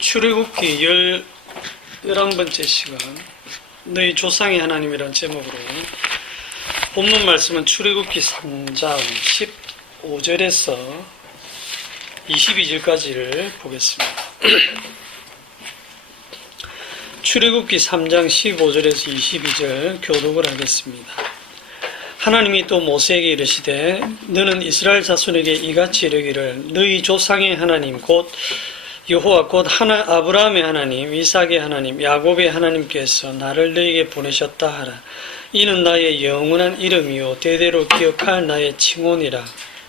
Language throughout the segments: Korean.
출애굽기 11번째 시간, 너희 조상의 하나님이란 제목으로 본문 말씀은 출애굽기 3장 15절에서 22절까지를 보겠습니다. 출애굽기 3장 15절에서 22절 교독을 하겠습니다. 하나님이 또 모세에게 이르시되 너는 이스라엘 자손에게 이같이 이르기를 너희 조상의 하나님 곧 여호와 곧 아브라함의 하나님, 이삭의 하나님, 야곱의 하나님께서 나를 너희에게 보내셨다 하라. 이는 나의 영원한 이름이요 대대로 기억할 나의 칭혼이라.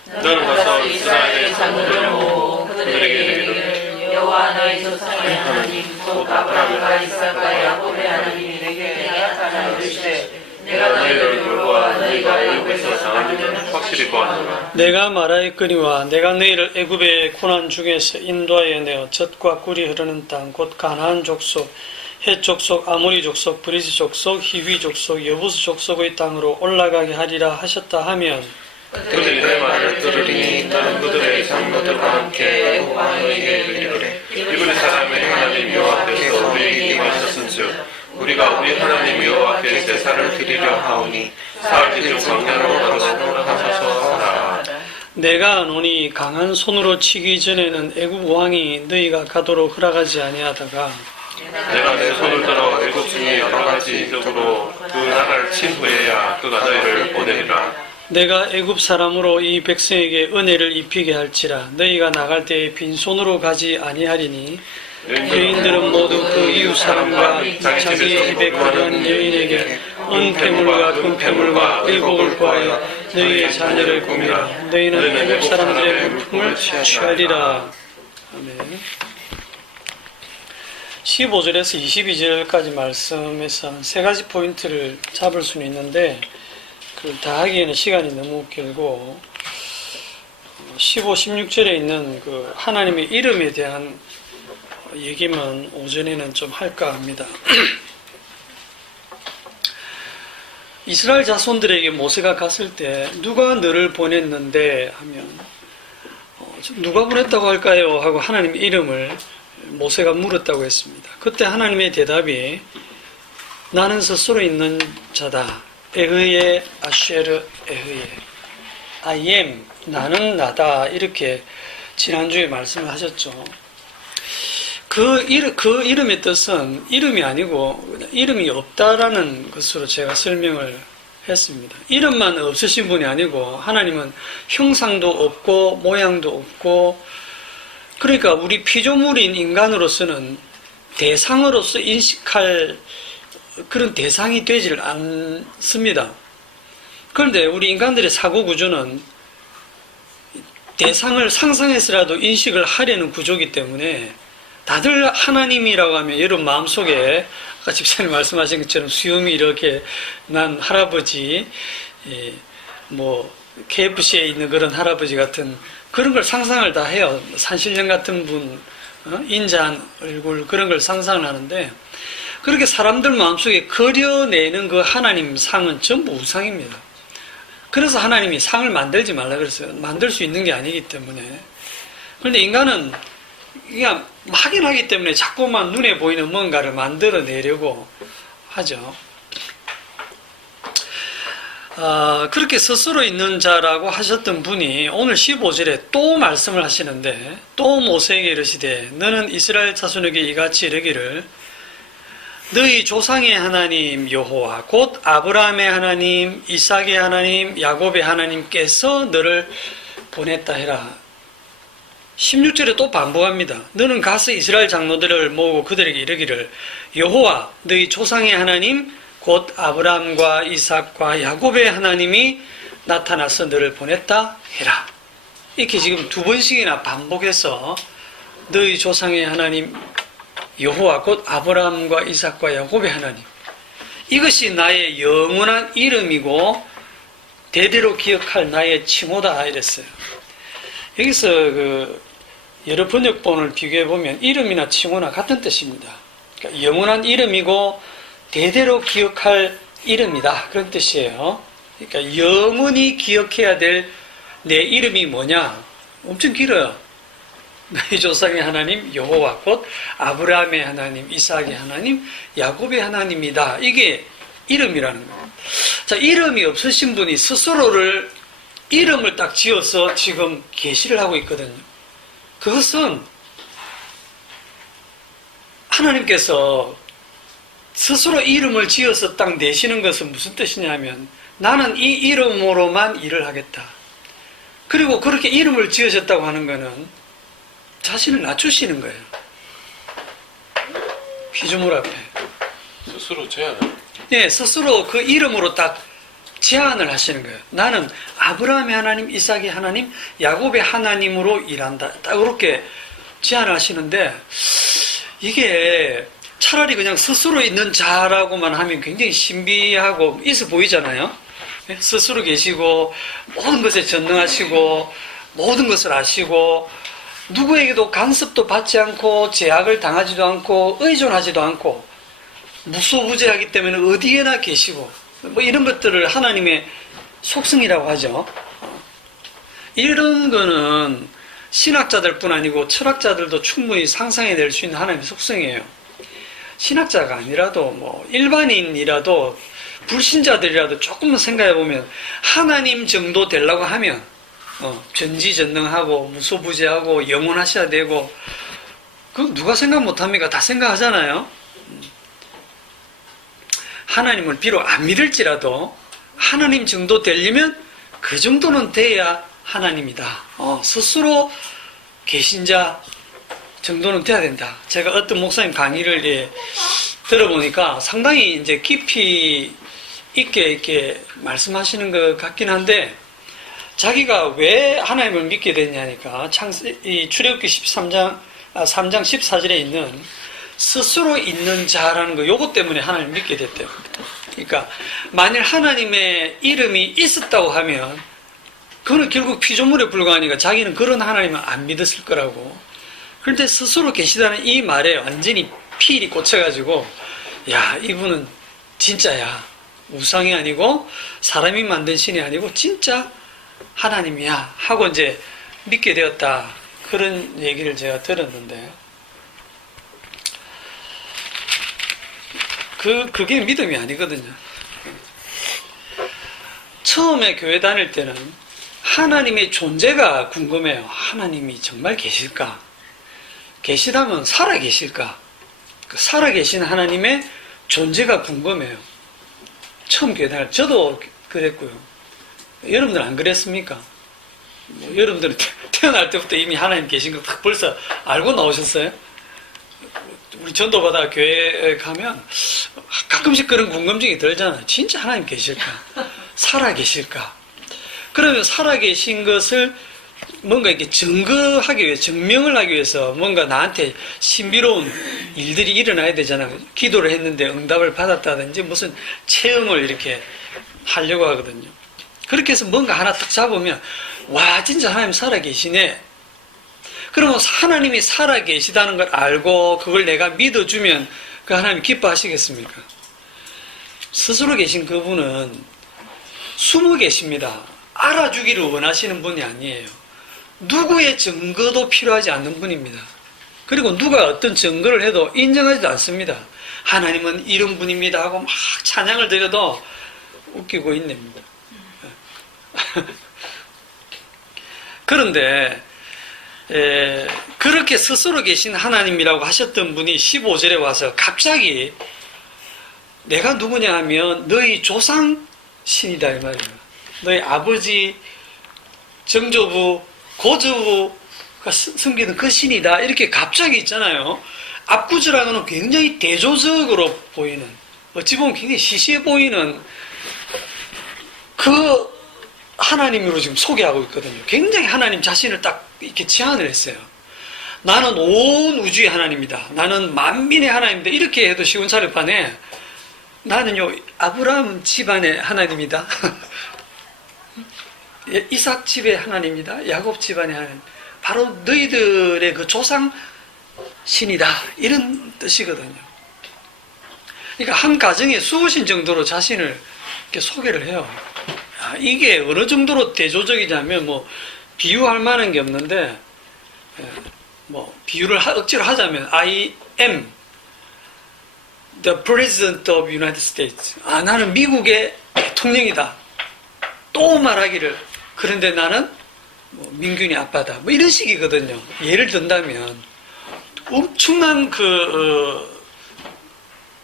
너는 가서 이스라엘의 장로를 모으고 그들에게 이르기를 여호와 너희 조상의 하나님 곧 아브라함과 이삭과 야곱의 하나님이 내게 나타나 이르시되 내가 너희를 돌보아 너희가 애굽에서 상한 일을 확실히 보았노라. 내가 말하였거니와 내가 너희를 애굽의 고난 중에서 인도하여 내어 젖과 꿀이 흐르는 땅 곧 가나안 족속, 헷 족속, 아모리 족속, 브리스 족속, 히위 족속, 여부스 족속의 땅으로 올라가게 하리라 하셨다 하면 그들이 내 말을 들으리니 너는 그들의 장로들과 함께 애굽 왕에게 이르기를 이브리 사람의 하나님 여호와께서 우리에게 임하셨은즉 우리가 우리 하나님 여호와께 제사를 드리려 하오니 사흘 중 광야로 가소서 하라. 내가 아노니 강한 손으로 치기 전에는 애굽 왕이 너희가 가도록 허락하지 아니하다가 내가 내 손을 들어 애굽 중에 여러 가지 이적으로 그 나라를 친 후에야 그가 너희를 보내리라. 내가 애굽 사람으로 이 백성에게 은혜를 입히게 할지라 너희가 나갈 때에 빈손으로 가지 아니하리니 여인들은 모두 그 이웃 사람과 자기 집에 거주하는 여인에게 은폐물과 금폐물과 의복을 구하여 너희의 자녀를 꾸미라. 너희는 애굽 사람들의 물품을 취하리라. 아멘. 15절에서 22절까지 말씀에서 세 가지 포인트를 잡을 수는 있는데 그걸 다 하기에는 시간이 너무 길고 15, 16절에 있는 그 하나님의 이름에 대한 얘기만 오전에는 좀 할까 합니다. 이스라엘 자손들에게 모세가 갔을 때 누가 너를 보냈는데 하면 누가 보냈다고 할까요? 하고 하나님의 이름을 모세가 물었다고 했습니다. 그때 하나님의 대답이 나는 스스로 있는 자다. 에흐예 아쉐르 에흐예 I am 나는 나다 이렇게 지난주에 말씀을 하셨죠. 그 이름의 뜻은 이름이 아니고 이름이 없다라는 것으로 제가 설명을 했습니다. 이름만 없으신 분이 아니고 하나님은 형상도 없고 모양도 없고 그러니까 우리 피조물인 인간으로서는 대상으로서 인식할 그런 대상이 되질 않습니다. 그런데 우리 인간들의 사고 구조는 대상을 상상해서라도 인식을 하려는 구조이기 때문에 다들 하나님이라고 하면 여러분 마음속에 아까 집사님 말씀하신 것처럼 수염이 이렇게 난 할아버지 뭐 KFC에 있는 그런 할아버지 같은 그런 걸 상상을 다 해요. 산신령 같은 분 인자한 얼굴 그런 걸 상상을 하는데 그렇게 사람들 마음속에 그려내는 그 하나님 상은 전부 우상입니다. 그래서 하나님이 상을 만들지 말라 그랬어요. 만들 수 있는 게 아니기 때문에. 그런데 인간은 그냥 막연하기 때문에 자꾸만 눈에 보이는 뭔가를 만들어내려고 하죠. 그렇게 스스로 있는 자라고 하셨던 분이 오늘 15절에 또 말씀을 하시는데 또 모세에게 이르시되 너는 이스라엘 자손에게 이같이 이르기를 너희 조상의 하나님 여호와 곧 아브라함의 하나님, 이삭의 하나님, 야곱의 하나님께서 너를 보냈다 해라. 16절에 또 반복합니다. 너는 가서 이스라엘 장로들을 모으고 그들에게 이르기를 여호와 너희 조상의 하나님 곧 아브라함과 이삭과 야곱의 하나님이 나타나서 너를 보냈다 해라. 이렇게 지금 두 번씩이나 반복해서 너희 조상의 하나님 여호와 곧 아브라함과 이삭과 야곱의 하나님 이것이 나의 영원한 이름이고 대대로 기억할 나의 칭호다 이랬어요. 여기서 여러 번역본을 비교해 보면 이름이나 칭호나 같은 뜻입니다. 그러니까 영원한 이름이고 대대로 기억할 이름이다 그런 뜻이에요. 그러니까 영원히 기억해야 될 내 이름이 뭐냐? 엄청 길어요. 너희 조상의 하나님 여호와 곧 아브라함의 하나님, 이삭의 하나님, 야곱의 하나님이다. 이게 이름이라는 거예요. 자, 이름이 없으신 분이 스스로를 이름을 딱 지어서 지금 계시를 하고 있거든요. 그것은 하나님께서 스스로 이름을 지어서 딱 내시는 것은 무슨 뜻이냐면 나는 이 이름으로만 일을 하겠다. 그리고 그렇게 이름을 지으셨다고 하는 것은 자신을 낮추시는 거예요. 피조물 앞에. 스스로 제안을. 네, 스스로 그 이름으로 딱 제안을 하시는 거예요. 나는 아브라함의 하나님, 이삭의 하나님, 야곱의 하나님으로 일한다. 딱 그렇게 제안을 하시는데 이게 차라리 그냥 스스로 있는 자라고만 하면 굉장히 신비하고 있어 보이잖아요. 스스로 계시고 모든 것에 전능하시고 모든 것을 아시고 누구에게도 간섭도 받지 않고 제약을 당하지도 않고 의존하지도 않고 무소부재하기 때문에 어디에나 계시고 뭐 이런 것들을 하나님의 속성이라고 하죠. 이런 거는 신학자들뿐 아니고 철학자들도 충분히 상상해낼 수 있는 하나님의 속성이에요. 신학자가 아니라도 뭐 일반인이라도 불신자들이라도 조금만 생각해 보면 하나님 정도 되려고 하면 전지전능하고 무소부재하고 영원하셔야 되고 그 누가 생각 못합니까? 다 생각하잖아요. 하나님을 비록 안 믿을지라도 하나님 정도 되려면 그 정도는 돼야 하나님이다. 스스로 계신 자 정도는 돼야 된다. 제가 어떤 목사님 강의를 들어보니까 상당히 이제 깊이 있게 이렇게 말씀하시는 것 같긴 한데 자기가 왜 하나님을 믿게 됐냐니까 출애굽기 3장 14절에 있는 스스로 있는 자라는 거 요것 때문에 하나님을 믿게 됐대요. 그러니까 만일 하나님의 이름이 있었다고 하면 그거는 결국 피조물에 불과하니까 자기는 그런 하나님을 안 믿었을 거라고. 그런데 스스로 계시다는 이 말에 완전히 필이 꽂혀가지고 야 이분은 진짜야. 우상이 아니고 사람이 만든 신이 아니고 진짜 하나님이야 하고 이제 믿게 되었다. 그런 얘기를 제가 들었는데 그게 믿음이 아니거든요. 처음에 교회 다닐 때는 하나님의 존재가 궁금해요. 하나님이 정말 계실까? 계시다면 살아 계실까? 그 살아 계신 하나님의 존재가 궁금해요. 처음 교회 다닐 때 저도 그랬고요. 여러분들 안 그랬습니까? 여러분들은 태어날 때부터 이미 하나님 계신 거 딱 벌써 알고 나오셨어요? 우리 전도받아 교회에 가면 가끔씩 그런 궁금증이 들잖아요. 진짜 하나님 계실까? 살아 계실까? 그러면 살아 계신 것을 뭔가 이렇게 증거하기 위해, 증명을 하기 위해서 뭔가 나한테 신비로운 일들이 일어나야 되잖아요. 기도를 했는데 응답을 받았다든지 무슨 체험을 이렇게 하려고 하거든요. 그렇게 해서 뭔가 하나 딱 잡으면 와 진짜 하나님 살아 계시네. 그러면 하나님이 살아 계시다는 걸 알고 그걸 내가 믿어주면 그 하나님 기뻐하시겠습니까? 스스로 계신 그분은 숨어 계십니다. 알아주기를 원하시는 분이 아니에요. 누구의 증거도 필요하지 않는 분입니다. 그리고 누가 어떤 증거를 해도 인정하지도 않습니다. 하나님은 이런 분입니다 하고 막 찬양을 드려도 웃기고 있냅니다. 그런데 그렇게 스스로 계신 하나님이라고 하셨던 분이 15절에 와서 갑자기 내가 누구냐 하면 너희 조상 신이다 이 말이에요. 너희 아버지, 정조부, 고조부가 섬기는 그 신이다 이렇게 갑자기 있잖아요. 앞구절하고는 굉장히 대조적으로 보이는, 어찌 보면 굉장히 시시해 보이는 그 하나님으로 지금 소개하고 있거든요. 굉장히 하나님 자신을 딱 이렇게 제안을 했어요. 나는 온 우주의 하나님이다. 나는 만민의 하나님이다. 이렇게 해도 시원찮을 판에 나는요 아브라함 집안의 하나님이다. 이삭 집의 하나님이다. 야곱 집안의 하나님. 바로 너희들의 그 조상 신이다. 이런 뜻이거든요. 그러니까 한 가정에 수호신 정도로 자신을 이렇게 소개를 해요. 이게 어느 정도로 대조적이냐면 뭐 비유할 만한 게 없는데 뭐 비유를 억지로 하자면 I am the president of United States. 나는 미국의 대통령이다. 또 말하기를 그런데 나는 뭐 민균이 아빠다. 뭐 이런 식이거든요. 예를 든다면 엄청난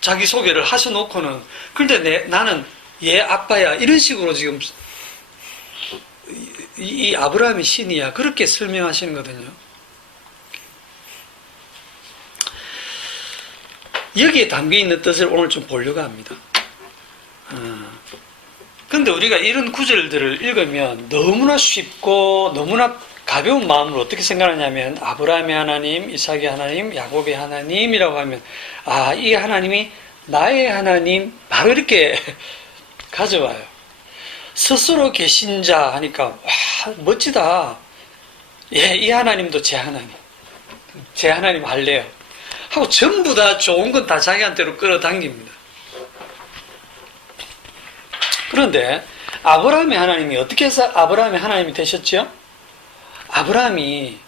자기소개를 하셔놓고는 그런데 나는 얘 아빠야 이런 식으로 지금 이 아브라함이 신이야 그렇게 설명하시는 거거든요. 여기에 담겨있는 뜻을 오늘 좀 보려고 합니다. 근데 우리가 이런 구절들을 읽으면 너무나 쉽고 너무나 가벼운 마음으로 어떻게 생각하냐면 아브라함의 하나님, 이삭의 하나님, 야곱의 하나님이라고 하면 이 하나님이 나의 하나님 바로 이렇게 가져와요. 스스로 계신 자 하니까 와 멋지다. 예, 이 하나님도 제 하나님 할래요. 하고 전부 다 좋은 건 다 자기한테로 끌어당깁니다. 그런데 아브라함의 하나님이 어떻게 해서 아브라함의 하나님이 되셨죠? 아브라함이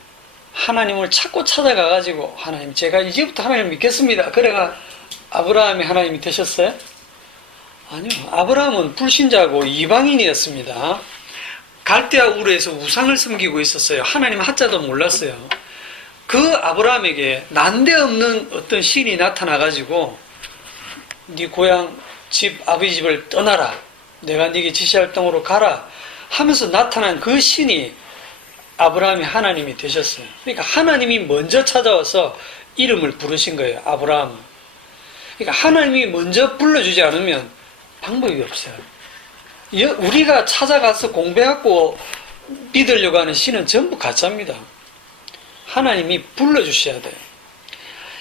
하나님을 찾고 찾아가가지고 하나님 제가 이제부터 하나님을 믿겠습니다. 그래가 아브라함의 하나님이 되셨어요? 아니요. 아브라함은 불신자고 이방인이었습니다. 갈대아 우르에서 우상을 섬기고 있었어요. 하나님 한자도 몰랐어요. 그 아브라함에게 난데없는 어떤 신이 나타나가지고 네 고향 집 아버지 집을 떠나라. 내가 네게 지시할 땅으로 가라 하면서 나타난 그 신이 아브라함이 하나님이 되셨어요. 그러니까 하나님이 먼저 찾아와서 이름을 부르신 거예요. 아브라함. 그러니까 하나님이 먼저 불러주지 않으면 방법이 없어요. 우리가 찾아가서 공부하고 믿으려고 하는 신은 전부 가짜입니다. 하나님이 불러주셔야 돼요.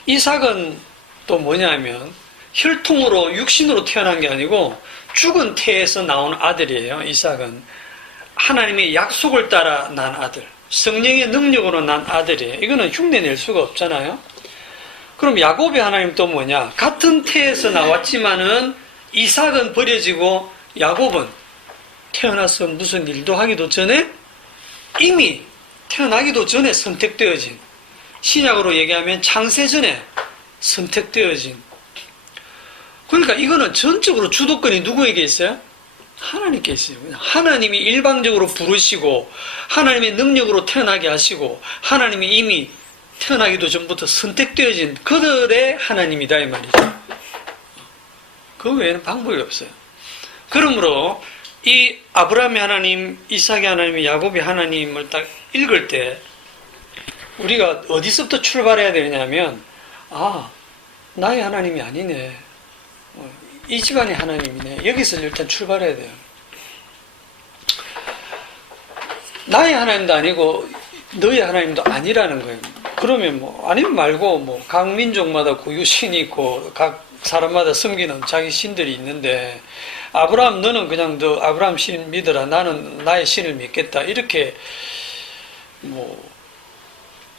이삭은 또 뭐냐면 혈통으로 육신으로 태어난 게 아니고 죽은 태에서 나온 아들이에요. 이삭은 하나님의 약속을 따라 난 아들, 성령의 능력으로 난 아들이에요. 이거는 흉내낼 수가 없잖아요. 그럼 야곱의 하나님 또 뭐냐? 같은 태에서 나왔지만은 이삭은 버려지고 야곱은 태어나서 무슨 일도 하기도 전에 이미 태어나기도 전에 선택되어진, 신약으로 얘기하면 창세전에 선택되어진. 그러니까 이거는 전적으로 주도권이 누구에게 있어요? 하나님께 있어요. 하나님이 일방적으로 부르시고 하나님의 능력으로 태어나게 하시고 하나님이 이미 태어나기도 전부터 선택되어진 그들의 하나님이다 이 말이죠. 그 외에는 방법이 없어요. 그러므로 이 아브라함의 하나님, 이삭의 하나님, 야곱의 하나님을 딱 읽을 때 우리가 어디서부터 출발해야 되냐면 나의 하나님이 아니네. 이 집안의 하나님이네. 여기서 일단 출발해야 돼요. 나의 하나님도 아니고 너의 하나님도 아니라는 거예요. 그러면 아니면 말고 각 민족마다 고유신이 있고 각 사람마다 섬기는 자기 신들이 있는데 아브라함 너는 그냥 너 아브라함 신 믿어라. 나는 나의 신을 믿겠다. 이렇게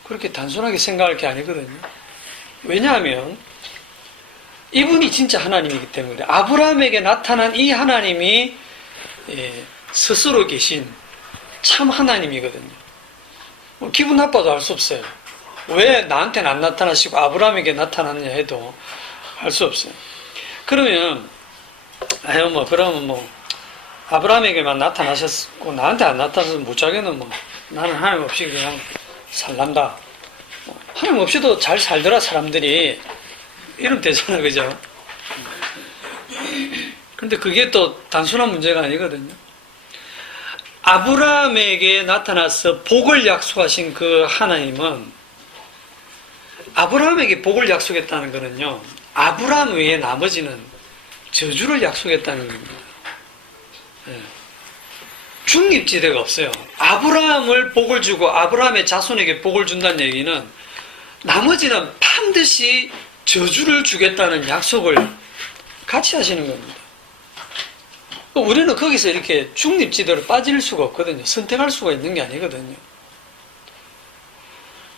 그렇게 단순하게 생각할 게 아니거든요. 왜냐하면 이분이 진짜 하나님이기 때문에 아브라함에게 나타난 이 하나님이 스스로 계신 참 하나님이거든요. 기분 나빠도 할 수 없어요. 왜 나한테는 안 나타나시고 아브라함에게 나타났냐 해도 할 수 없어요. 그러면 그러면 아브라함에게만 나타나셨고 나한테 안 나타나서 무작위는 나는 하나님 없이 그냥 살란다. 하나님 없이도 잘 살더라 사람들이. 이러면 되잖아, 그죠? 근데 그게 또 단순한 문제가 아니거든요. 아브라함에게 나타나서 복을 약속하신 그 하나님은 아브라함에게 복을 약속했다는 거는요, 아브라함 외에 나머지는 저주를 약속했다는 겁니다. 중립지대가 없어요. 아브라함을 복을 주고 아브라함의 자손에게 복을 준다는 얘기는 나머지는 반드시 저주를 주겠다는 약속을 같이 하시는 겁니다. 우리는 거기서 이렇게 중립지대로 빠질 수가 없거든요. 선택할 수가 있는 게 아니거든요.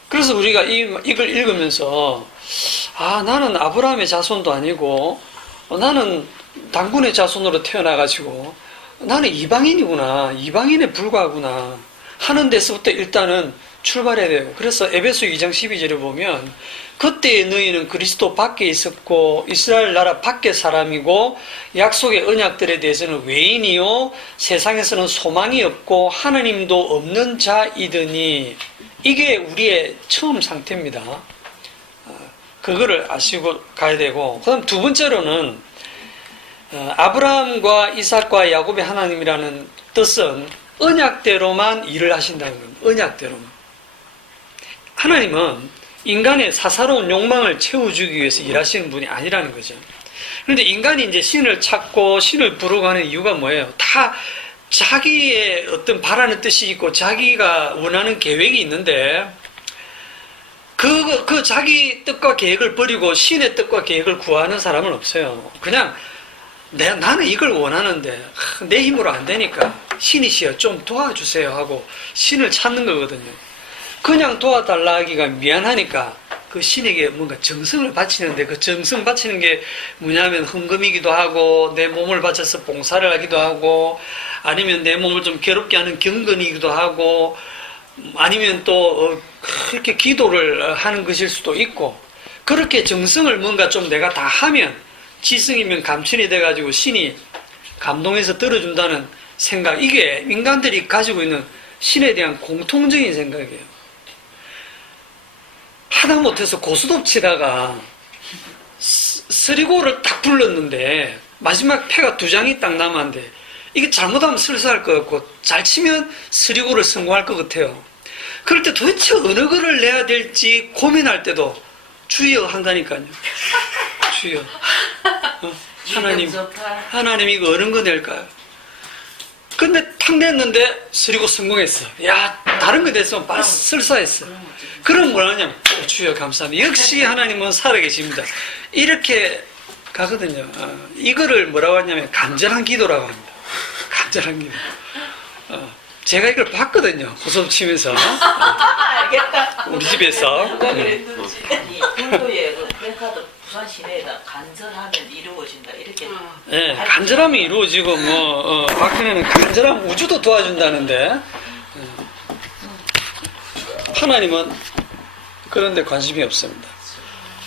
그래서 우리가 이걸 읽으면서 나는 아브라함의 자손도 아니고 나는 당군의 자손으로 태어나가지고 나는 이방인이구나, 이방인에 불과하구나 하는 데서부터 일단은 출발해야 되고, 그래서 에베소 2장 12절에 보면 그때 너희는 그리스도 밖에 있었고 이스라엘 나라 밖의 사람이고 약속의 언약들에 대해서는 외인이요 세상에서는 소망이 없고 하나님도 없는 자이더니, 이게 우리의 처음 상태입니다. 그거를 아시고 가야 되고, 그다음 두 번째로는 아브라함과 이삭과 야곱의 하나님이라는 뜻은 언약대로만 일을 하신다는 겁니다. 언약대로만. 하나님은 인간의 사사로운 욕망을 채워주기 위해서 일하시는 분이 아니라는 거죠. 그런데 인간이 이제 신을 찾고 신을 부르고 하는 이유가 뭐예요? 다 자기의 어떤 바라는 뜻이 있고 자기가 원하는 계획이 있는데 그 자기 뜻과 계획을 버리고 신의 뜻과 계획을 구하는 사람은 없어요. 그냥 나는 이걸 원하는데 내 힘으로 안 되니까 신이시여 좀 도와주세요 하고 신을 찾는 거거든요. 그냥 도와달라 하기가 미안하니까 그 신에게 뭔가 정성을 바치는데, 그 정성 바치는 게 뭐냐면 헌금이기도 하고 내 몸을 바쳐서 봉사를 하기도 하고 아니면 내 몸을 좀 괴롭게 하는 경건이기도 하고 아니면 또 그렇게 기도를 하는 것일 수도 있고, 그렇게 정성을 뭔가 좀 내가 다 하면 지성이면 감춘이 돼가지고 신이 감동해서 들어준다는 생각, 이게 인간들이 가지고 있는 신에 대한 공통적인 생각이에요. 하다못해서 고스톱 치다가 서리고를 딱 불렀는데 마지막 패가 2장이 딱 남았는데 이게 잘못하면 설사할 것 같고 잘 치면 서리고를 성공할 것 같아요. 그럴 때 도대체 어느 거를 내야 될지 고민할 때도 주여 한다니까요. 주여. 하나님 이거 어느 거 낼까요? 근데 탁 냈는데 서리고 성공했어. 야, 다른 거 됐으면 빨리 설사했어. 그럼 뭐라냐면 주여 감사합니다. 역시 하나님은 살아계십니다. 이렇게 가거든요. 이거를 뭐라고 하냐면 간절한 기도라고 합니다. 간절한 기도. 제가 이걸 봤거든요. 고스톱 치면서. 알겠다. 우리 집에서. 누가 그랬는지. 아니, 불도의 그 플래카드 부산 시내에다 간절하면 이루어진다. 이렇게. 예, 간절하면 이루어지고, 박근혜는 간절하면 우주도 도와준다는데, 하나님은 그런데 관심이 없습니다.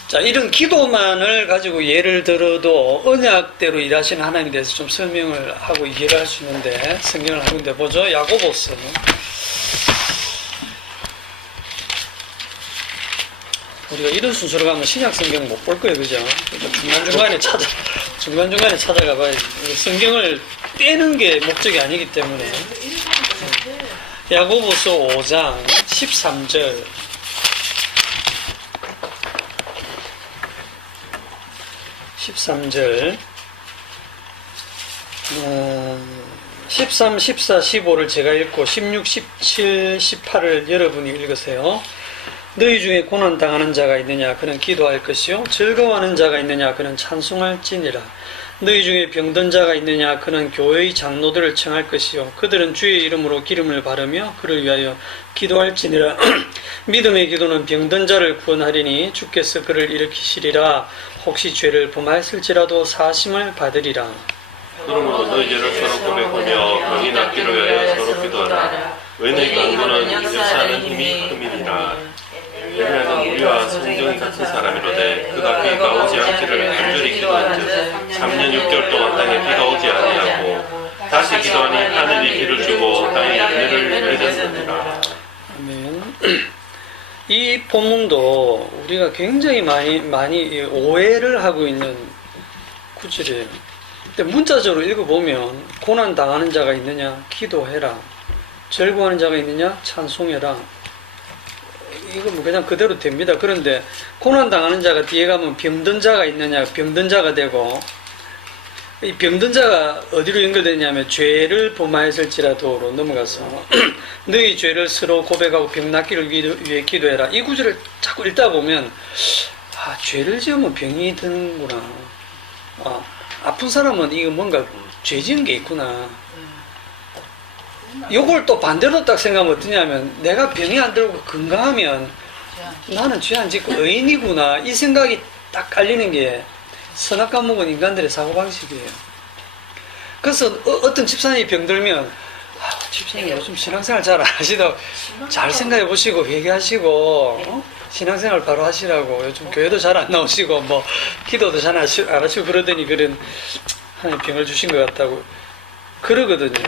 자, 이런 기도만을 가지고 예를 들어도 언약대로 일하시는 하나님에 대해서 좀 설명을 하고 이해를 할 수 있는데, 성경을 하고 있는데 보죠. 야고보서. 우리가 이런 순서로 가면 신약 성경 못 볼 거예요, 그죠? 그러니까 중간중간에 찾아가 봐야지. 성경을 떼는 게 목적이 아니기 때문에. 야고보서 5장 13절. 13절. 13, 14, 15를 제가 읽고 16, 17, 18을 여러분이 읽으세요. 너희 중에 고난 당하는 자가 있느냐 그는 기도할 것이요 즐거워하는 자가 있느냐 그는 찬송할지니라. 너희 중에 병든 자가 있느냐 그는 교회의 장로들을 청할 것이요 그들은 주의 이름으로 기름을 바르며 그를 위하여 기도할지니라. 믿음의 기도는 병든 자를 구원하리니 주께서 그를 일으키시리라. 혹시 죄를 범하였을지라도 사심을 받으리라. 그러므로 너희 죄를 서로 고백하며 병이 낫기를 위하여 서로 기도하라. 왜냐하면 강도는 역사하는 힘이 큼이니라. 왜냐하면 우리와 성정이 같은 사람이로되 그가 비가 오지 않기를 간절히 기도한즉 3년 6개월 동안 땅에 비가 오지 아니하고 다시 기도하니 하늘이 비를 주고 땅에 열매를 맺었느니라. 아멘. 이 본문도 우리가 굉장히 많이 오해를 하고 있는 구절이에요. 근데 문자적으로 읽어보면 고난 당하는 자가 있느냐 기도해라. 즐거워하는 자가 있느냐 찬송해라. 이거 뭐 그냥 그대로 됩니다. 그런데 고난 당하는 자가 뒤에 가면 병든 자가 있느냐 병든 자가 되고, 이 병든 자가 어디로 연결되냐면 죄를 범하였을지라도로 넘어가서 너희 죄를 서로 고백하고 병 낫기를 위해 기도해라. 이 구절을 자꾸 읽다 보면 죄를 지으면 병이 드는구나. 아픈 사람은 이거 뭔가 죄 지은 게 있구나. 요걸 또 반대로 딱 생각하면 어떠냐면 내가 병이 안 들고 건강하면 나는 죄 안 짓고 의인이구나. 이 생각이 딱 깔리는 게 선악관 먹은 인간들의 사고방식이에요. 그래서 어떤 집사님이 병들면 집사님 요즘 신앙생활 잘 안 하시다고 잘 생각해 보시고 회개하시고 신앙생활 바로 하시라고. 요즘 교회도 잘 안 나오시고 뭐 기도도 잘 안 하시고 그러더니 그런 하나님 병을 주신 것 같다고 그러거든요.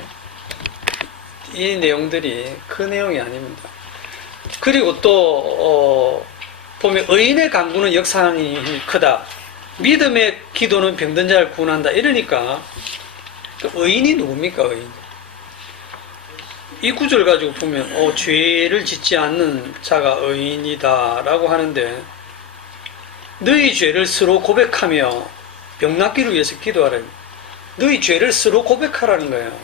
이 내용들이 그 내용이 아닙니다. 그리고 또 보면 의인의 간구는 역사하는 힘이 크다. 믿음의 기도는 병든 자를 구원한다. 이러니까 의인이 누굽니까? 의인. 이 구절 가지고 보면 죄를 짓지 않는 자가 의인이다 라고 하는데 너희 죄를 스스로 고백하며 병 낫기를 위해서 기도하라. 너희 죄를 스스로 고백하라는 거예요.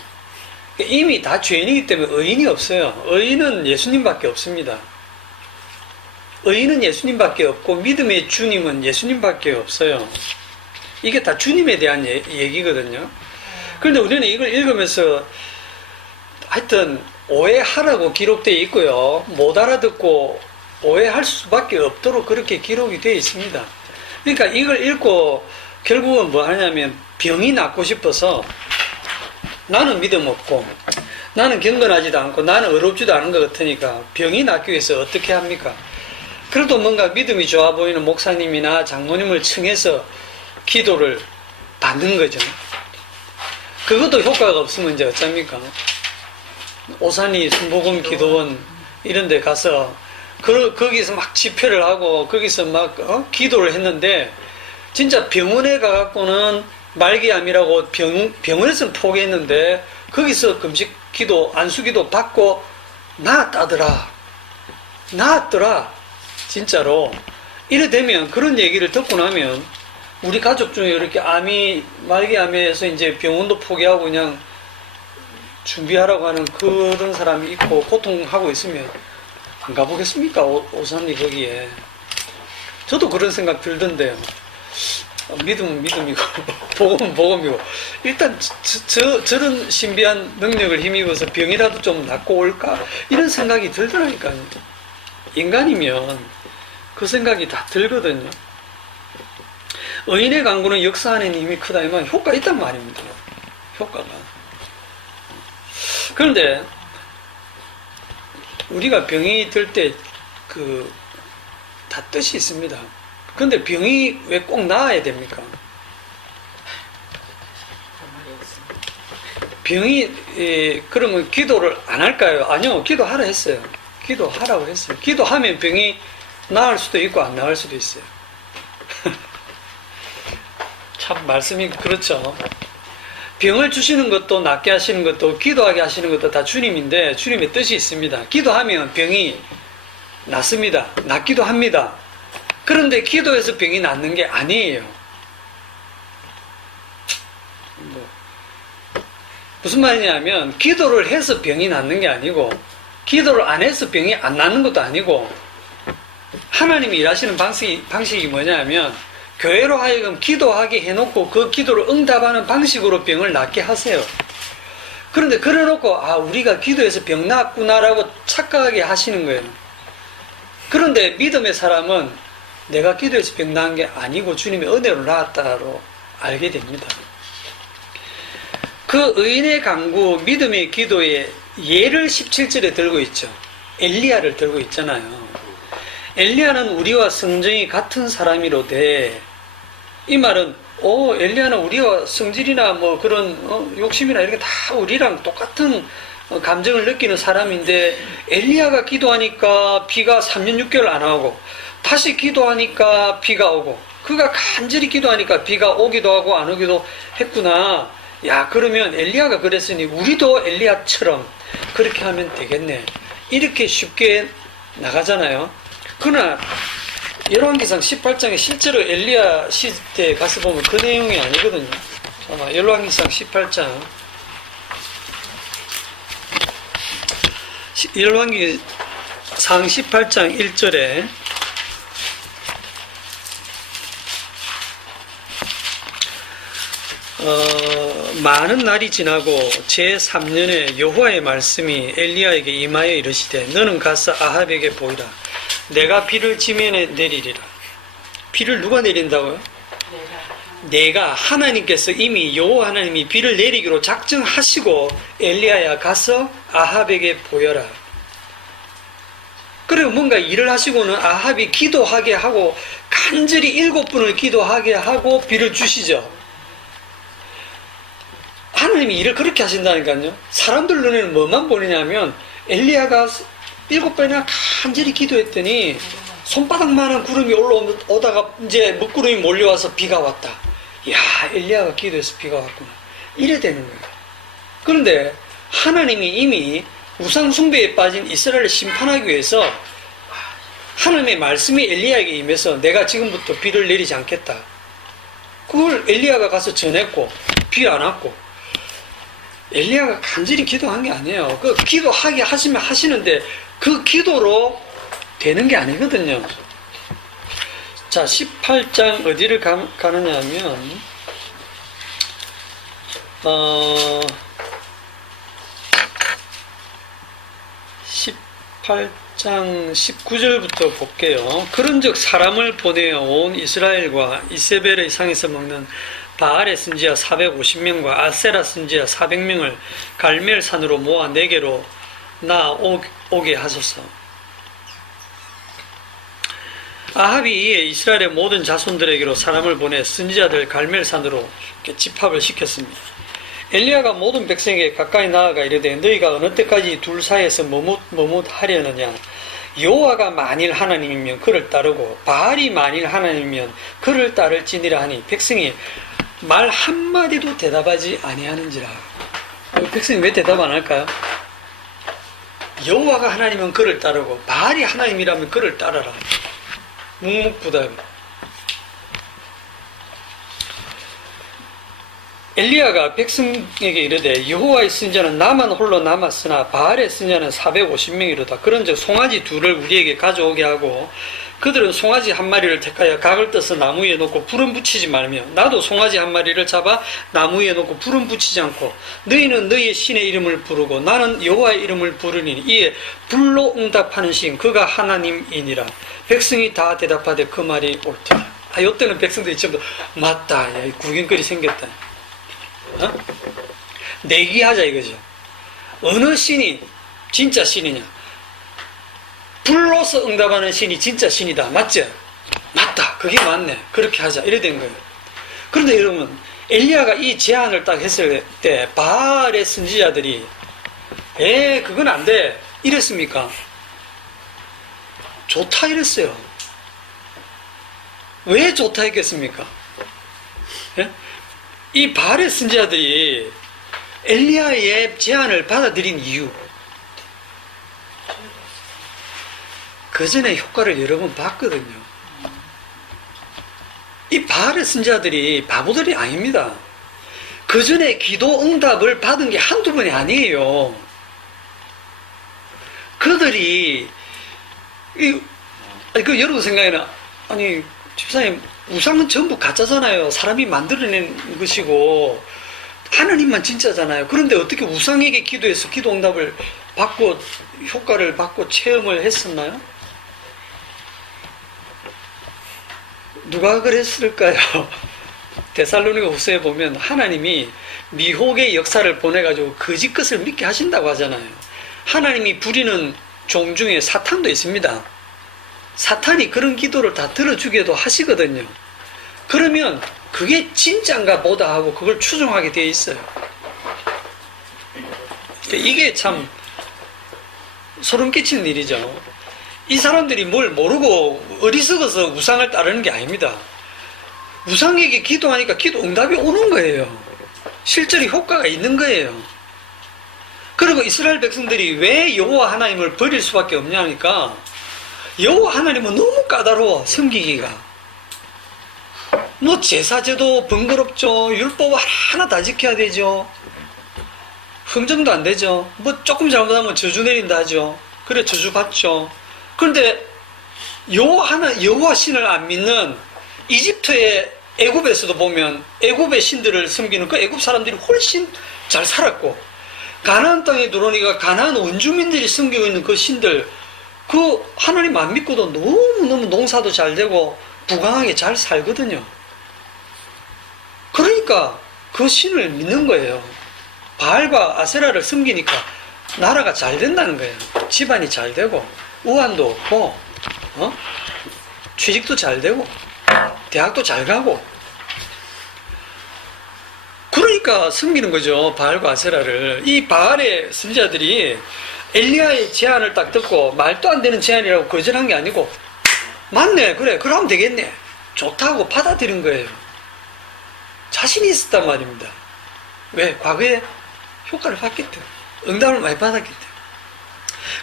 이미 다 죄인이기 때문에 의인이 없어요. 의인은 예수님밖에 없습니다. 의인은 예수님밖에 없고 믿음의 주님은 예수님밖에 없어요. 이게 다 주님에 대한 얘기거든요. 그런데 우리는 이걸 읽으면서 하여튼 오해하라고 기록되어 있고요. 못 알아듣고 오해할 수밖에 없도록 그렇게 기록이 되어 있습니다. 그러니까 이걸 읽고 결국은 뭐 하냐면 병이 낫고 싶어서 나는 믿음 없고 나는 경건하지도 않고 나는 의롭지도 않은 것 같으니까 병이 낫기 위해서 어떻게 합니까? 그래도 뭔가 믿음이 좋아 보이는 목사님이나 장로님을 청해서 기도를 받는 거죠. 그것도 효과가 없으면 이제 어쩝니까? 오산이 순복음 기도원 이런 데 가서 거기서 막 집회를 하고 거기서 막 기도를 했는데 진짜 병원에 가갖고는 말기암이라고 병원에서는 포기했는데 거기서 금식 기도 안수 기도 받고 나았더라 진짜로. 이래 되면 그런 얘기를 듣고 나면 우리 가족 중에 이렇게 말기암에서 이제 병원도 포기하고 그냥 준비하라고 하는 그런 사람이 있고 고통하고 있으면 안 가보겠습니까? 오산리 거기에. 저도 그런 생각 들던데요. 믿음은 믿음이고 복음은 복음이고 일단 저런 신비한 능력을 힘입어서 병이라도 좀 낫고 올까? 이런 생각이 들더라니까요. 인간이면 그 생각이 다 들거든요. 의인의 간구는 역사하는 힘이 크다. 이 말 효과 있단 말입니다. 효과가. 그런데 우리가 병이 들 때 다 뜻이 있습니다. 그런데 병이 왜 꼭 나아야 됩니까? 병이 그러면 기도를 안 할까요? 아니요, 기도하라 했어요. 기도하라고 했어요. 기도하면 병이 나을 수도 있고 안 나을 수도 있어요. 참 말씀이 그렇죠. 병을 주시는 것도 낫게 하시는 것도 기도하게 하시는 것도 다 주님인데 주님의 뜻이 있습니다. 기도하면 병이 낫습니다. 낫기도 합니다. 그런데 기도해서 병이 낫는 게 아니에요. 무슨 말이냐면 기도를 해서 병이 낫는 게 아니고 기도를 안 해서 병이 안 낫는 것도 아니고 하나님이 일하시는 방식이 뭐냐면 교회로 하여금 기도하게 해놓고 그 기도를 응답하는 방식으로 병을 낫게 하세요. 그런데 그래놓고 우리가 기도해서 병 낫구나라고 착각하게 하시는 거예요. 그런데 믿음의 사람은 내가 기도해서 병 나은 게 아니고 주님의 은혜로 나았다로 알게 됩니다. 그 의인의 간구 믿음의 기도의 예를 17절에 들고 있죠. 엘리야를 들고 있잖아요. 엘리야는 우리와 성정이 같은 사람이로되 이 말은 엘리야는 우리와 성질이나 뭐 그런 욕심이나 이런 게 다 우리랑 똑같은 감정을 느끼는 사람인데 엘리야가 기도하니까 비가 3년 6개월 안 오고 다시 기도하니까 비가 오고 그가 간절히 기도하니까 비가 오기도 하고 안 오기도 했구나. 야, 그러면 엘리야가 그랬으니 우리도 엘리야처럼 그렇게 하면 되겠네. 이렇게 쉽게 나가잖아요. 그러나 열왕기상 18장에 실제로 엘리야 시대에 가서 보면 그 내용이 아니거든요. 열왕기상 18장 열왕기상 18장 1절에 많은 날이 지나고 제3년에 여호와의 말씀이 엘리야에게 임하여 이르시되 너는 가서 아합에게 보이라. 내가 비를 지면에 내리리라. 비를 누가 내린다고요? 내가 하나님께서 이미 여호와 하나님이 비를 내리기로 작정하시고 엘리야야 가서 아합에게 보여라. 그리고 뭔가 일을 하시고는 아합이 기도하게 하고 간절히 7번을 기도하게 하고 비를 주시죠. 하나님이 일을 그렇게 하신다니까요. 사람들 눈에는 뭐만 보이냐면 엘리야가 7번이나 간절히 기도했더니 손바닥만한 구름이 올라오다가 이제 먹구름이 몰려와서 비가 왔다. 야, 엘리야가 기도해서 비가 왔구나. 이래 되는 거예요. 그런데 하나님이 이미 우상 숭배에 빠진 이스라엘을 심판하기 위해서 하나님의 말씀이 엘리야에게 임해서 내가 지금부터 비를 내리지 않겠다. 그걸 엘리야가 가서 전했고 비 안 왔고. 엘리야가 간절히 기도한 게 아니에요. 그 기도하게 하시면 하시는데 그 기도로 되는 게 아니거든요. 자, 18장 어디를 가느냐 하면 18장 19절부터 볼게요. 그런즉 사람을 보내어 온 이스라엘과 이세벨의 상에서 먹는 바알의 선지자 450명과 아세라 선지자 400명을 갈멜산으로 모아 내게로 오게 하소서. 아합이 이에 이스라엘의 모든 자손들에게로 사람을 보내 선지자들 갈멜산으로 집합을 시켰습니다. 엘리야가 모든 백성에게 가까이 나아가 이르되 너희가 어느 때까지 둘 사이에서 머뭇하려느냐. 여호와가 만일 하나님이면 그를 따르고 바알이 만일 하나님이면 그를 따를지니라 하니 백성이 말 한마디도 대답하지 아니하는지라. 백성이 왜 대답 안 할까요? 여호와가 하나님이면 그를 따르고 바알이 하나님이라면 그를 따라라. 묵묵부답. 엘리야가 백성에게 이르되 여호와의 선지자는 나만 홀로 남았으나 바알의 선지자는 450명이로다. 그런즉 송아지 둘을 우리에게 가져오게 하고 그들은 송아지 한 마리를 택하여 각을 떠서 나무 위에 놓고 불은 붙이지 말며 나도 송아지 한 마리를 잡아 나무 위에 놓고 불은 붙이지 않고 너희는 너희의 신의 이름을 부르고 나는 여호와의 이름을 부르니 이에 불로 응답하는 신 그가 하나님이니라. 백성이 다 대답하되 그 말이 옳더라. 이때는 백성들이 전부 맞다. 야, 구경거리 생겼다. 내기하자 이거죠. 어느 신이 진짜 신이냐. 불로서 응답하는 신이 진짜 신이다. 맞죠? 맞다. 그게 맞네. 그렇게 하자. 이래 된 거예요. 그런데 여러분, 엘리야가 이 제안을 딱 했을 때 바알의 선지자들이 그건 안 돼. 이랬습니까? 좋다 이랬어요. 왜 좋다 했겠습니까? 예? 이 바알의 선지자들이 엘리야의 제안을 받아들인 이유, 그 전에 효과를 여러 번 봤거든요. 이 바알의 선지자들이 바보들이 아닙니다. 그 전에 기도 응답을 받은 게 한두 번이 아니에요. 그들이 여러분 생각에는 아니 집사님 우상은 전부 가짜잖아요. 사람이 만들어낸 것이고 하나님만 진짜잖아요. 그런데 어떻게 우상에게 기도해서 기도 응답을 받고 효과를 받고 체험을 했었나요? 누가 그랬을까요? 데살로니가 후서에 보면 하나님이 미혹의 역사를 보내가지고 거짓 것을 믿게 하신다고 하잖아요. 하나님이 부리는 종 중에 사탄도 있습니다. 사탄이 그런 기도를 다 들어주기도 하시거든요. 그러면 그게 진짜인가 보다 하고 그걸 추종하게 되어 있어요. 이게 참 소름 끼치는 일이죠. 이 사람들이 뭘 모르고 어리석어서 우상을 따르는 게 아닙니다. 우상에게 기도하니까 기도 응답이 오는 거예요. 실제로 효과가 있는 거예요. 그리고 이스라엘 백성들이 왜 여호와 하나님을 버릴 수밖에 없냐 하니까 여호와 하나님은 너무 까다로워. 섬기기가 뭐 제사제도 번거롭죠. 율법 하나 다 지켜야 되죠. 흥정도 안 되죠. 뭐 조금 잘못하면 저주 내린다 하죠. 그래 저주 받죠. 그런데 여호와 신을 안 믿는 이집트의 애굽에서도 보면 애굽의 신들을 섬기는 그 애굽 사람들이 훨씬 잘 살았고 가나안 땅에 들어오니까 가나안 원주민들이 섬기고 있는 그 신들 그 하나님 안 믿고도 너무너무 농사도 잘 되고 부강하게 잘 살거든요. 그러니까 그 신을 믿는 거예요. 바알과 아세라를 섬기니까 나라가 잘 된다는 거예요. 집안이 잘 되고 우환도 없고 취직도 잘 되고 대학도 잘 가고 그러니까 섬기는 거죠. 바알과 아세라를. 이 바알의 선지자들이 엘리야의 제안을 딱 듣고 말도 안 되는 제안이라고 거절한 게 아니고 맞네 그래 그러면 되겠네 좋다고 받아들인 거예요. 자신이 있었단 말입니다. 왜? 과거에 효과를 봤기 때문에 응답을 많이 받았기 때문에.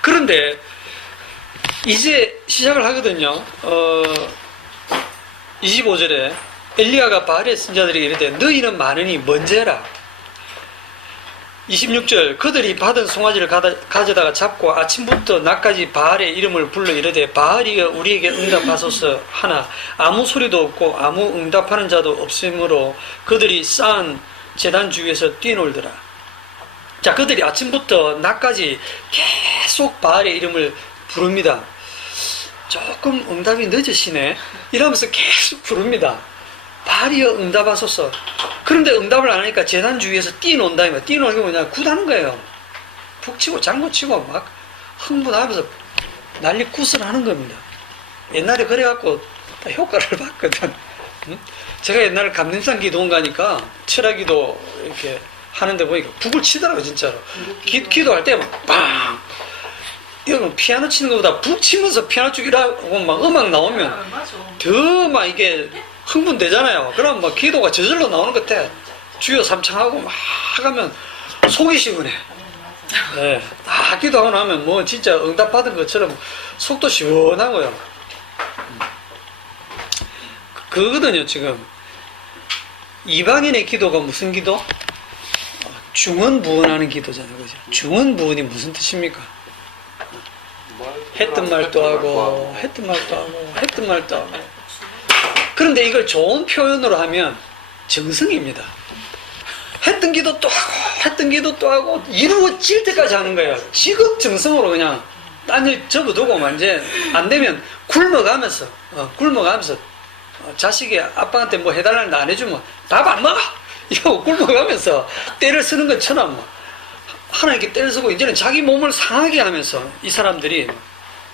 그런데 이제 시작을 하거든요. 25절에 엘리야가 바알의 선지자들에게 이르되 너희는 많으니 먼저 해라. 26절 그들이 받은 송아지를 가져다가 잡고 아침부터 낮까지 바알의 이름을 불러 이르되 바알이 우리에게 응답하소서 하나 아무 소리도 없고 아무 응답하는 자도 없으므로 그들이 쌓은 제단 주위에서 뛰놀더라. 자, 그들이 아침부터 낮까지 계속 바알의 이름을 부릅니다. 조금 응답이 늦으시네 이러면서 계속 부릅니다. 바알이여 응답하소서. 그런데 응답을 안 하니까 제단 주위에서 뛰논다. 뛰노는 게 뭐냐? 굿하는 거예요. 푹 치고 장구 치고 막 흥분하면서 난리 굿을 하는 겁니다. 옛날에 그래갖고 다 효과를 봤거든. 제가 옛날에 감림산 기도원 가니까 철학기도 이렇게 하는데 보니까 북을 치더라고 진짜로. 기도할 때 막 빵! 이건 피아노 치는 것보다 북 치면서 피아노 쪽이라고 막 음악 나오면 더 막 이게 흥분되잖아요. 그럼 막 기도가 저절로 나오는 것 같아. 주여 삼창하고 막 하면 속이 시원해. 네. 다 기도하고 나면 뭐 진짜 응답받은 것처럼 속도 시원하고요. 그거거든요, 지금. 이방인의 기도가 무슨 기도? 중언부언하는 기도잖아요, 그죠? 중언부언이 무슨 뜻입니까? 했던 말도 하고, 했던 말도 하고, 했던 말도 하고. 그런데 이걸 좋은 표현으로 하면 정성입니다. 했던 기도 또 하고, 했던 기도 또 하고, 이루어질 때까지 하는 거예요. 지극 정성으로 그냥 딴 일 접어두고, 이제 안 되면 굶어가면서, 자식이 아빠한테 뭐 해달라는데 안 해주면 밥 안 먹어! 이러고 굶어가면서 때를 쓰는 것처럼 하나님께 때를 쓰고 이제는 자기 몸을 상하게 하면서 이 사람들이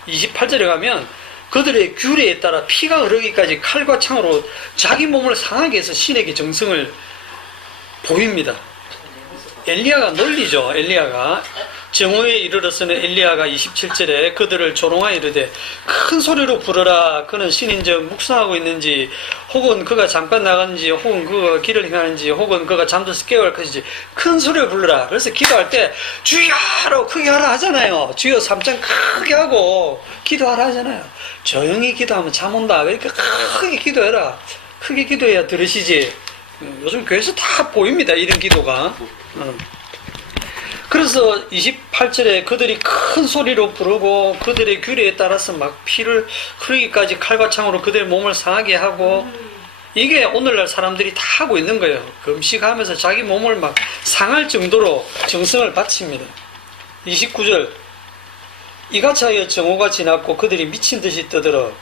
28절에 가면 그들의 규례에 따라 피가 흐르기까지 칼과 창으로 자기 몸을 상하게 해서 신에게 정성을 보입니다. 엘리야가 놀리죠. 엘리야가 정오에 이르렀으니 엘리야가 27절에 그들을 조롱하여 이르되 큰 소리로 부르라. 그는 신인즉 묵상하고 있는지 혹은 그가 잠깐 나갔는지 혹은 그가 길을 행하는지 혹은 그가 잠들어서 깨어갈 것인지 큰 소리로 불러라. 그래서 기도할 때 주여라고 크게 하라 하잖아요. 주여 삼창 크게 하고 기도하라 하잖아요. 조용히 기도하면 잠 온다. 그러니까 크게 기도해라. 크게 기도해야 들으시지. 요즘 교회에서 다 보입니다. 이런 기도가. 그래서 28절에 그들이 큰 소리로 부르고 그들의 규례에 따라서 막 피를 흐르기까지 칼과 창으로 그들의 몸을 상하게 하고 이게 오늘날 사람들이 다 하고 있는 거예요. 금식하면서 자기 몸을 막 상할 정도로 정성을 바칩니다. 29절 이같이 하여 정오가 지났고 그들이 미친 듯이 떠들어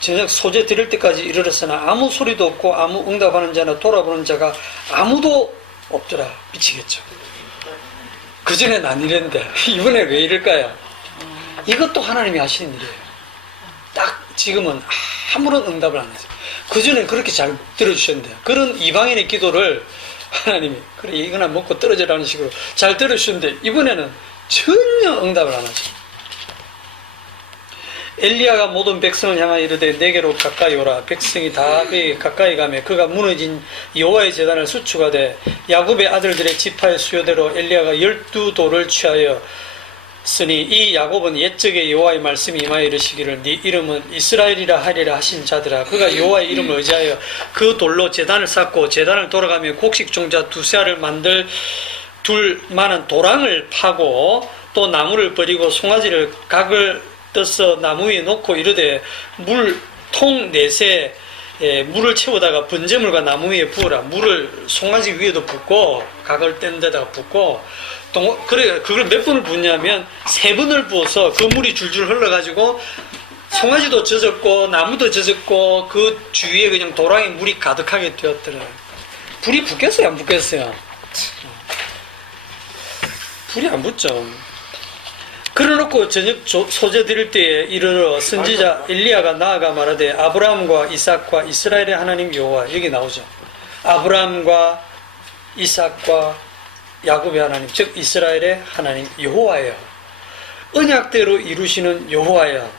저녁 소재 드릴 때까지 이르렀으나 아무 소리도 없고 아무 응답하는 자나 돌아보는 자가 아무도 없더라. 미치겠죠. 그전엔 안 이랬는데 이번에 왜 이럴까요? 이것도 하나님이 하시는 일이에요. 딱 지금은 아무런 응답을 안 하세요. 그전엔 그렇게 잘 들어주셨는데 그런 이방인의 기도를 하나님이 그래 이거나 먹고 떨어지라는 식으로 잘 들어주셨는데 이번에는 전혀 응답을 안 하죠. 엘리야가 모든 백성을 향하여 이르되 내게로 가까이 오라. 백성이 다 그에게 가까이 가며 그가 무너진 여호와의 제단을 수축하되 야곱의 아들들의 지파의 수요대로 엘리야가 12돌을 취하여 쓰니 이 야곱은 옛적에 여호와의 말씀이 임하여 이르시기를 네 이름은 이스라엘이라 하리라 하신 자들아. 그가 여호와의 이름을 의지하여 그 돌로 제단을 쌓고 제단을 돌아가며 곡식 종자 2세알을 만들 둘 만한 도랑을 파고 또 나무를 버리고 송아지를 각을 떠서 나무 위에 놓고 이르되 물통 4세 물을 채우다가 번제물과 나무 위에 부어라. 물을 송아지 위에도 붓고 각을 뗀 데다가 붓고 그래 그걸 몇 번을 붓냐면 3번을 부어서 그 물이 줄줄 흘러가지고 송아지도 젖었고 나무도 젖었고 그 주위에 그냥 도랑에 물이 가득하게 되었더라. 불이 붙겠어요, 안 붙겠어요? 불이 안 붙죠. 그래놓고 저녁 소재 드릴 때에 이르러 선지자 엘리야가 나아가 말하되 아브라함과 이삭과 이스라엘의 하나님 여호와, 여기 나오죠. 아브라함과 이삭과 야곱의 하나님, 즉 이스라엘의 하나님 여호와예요. 언약대로 이루시는 여호와야,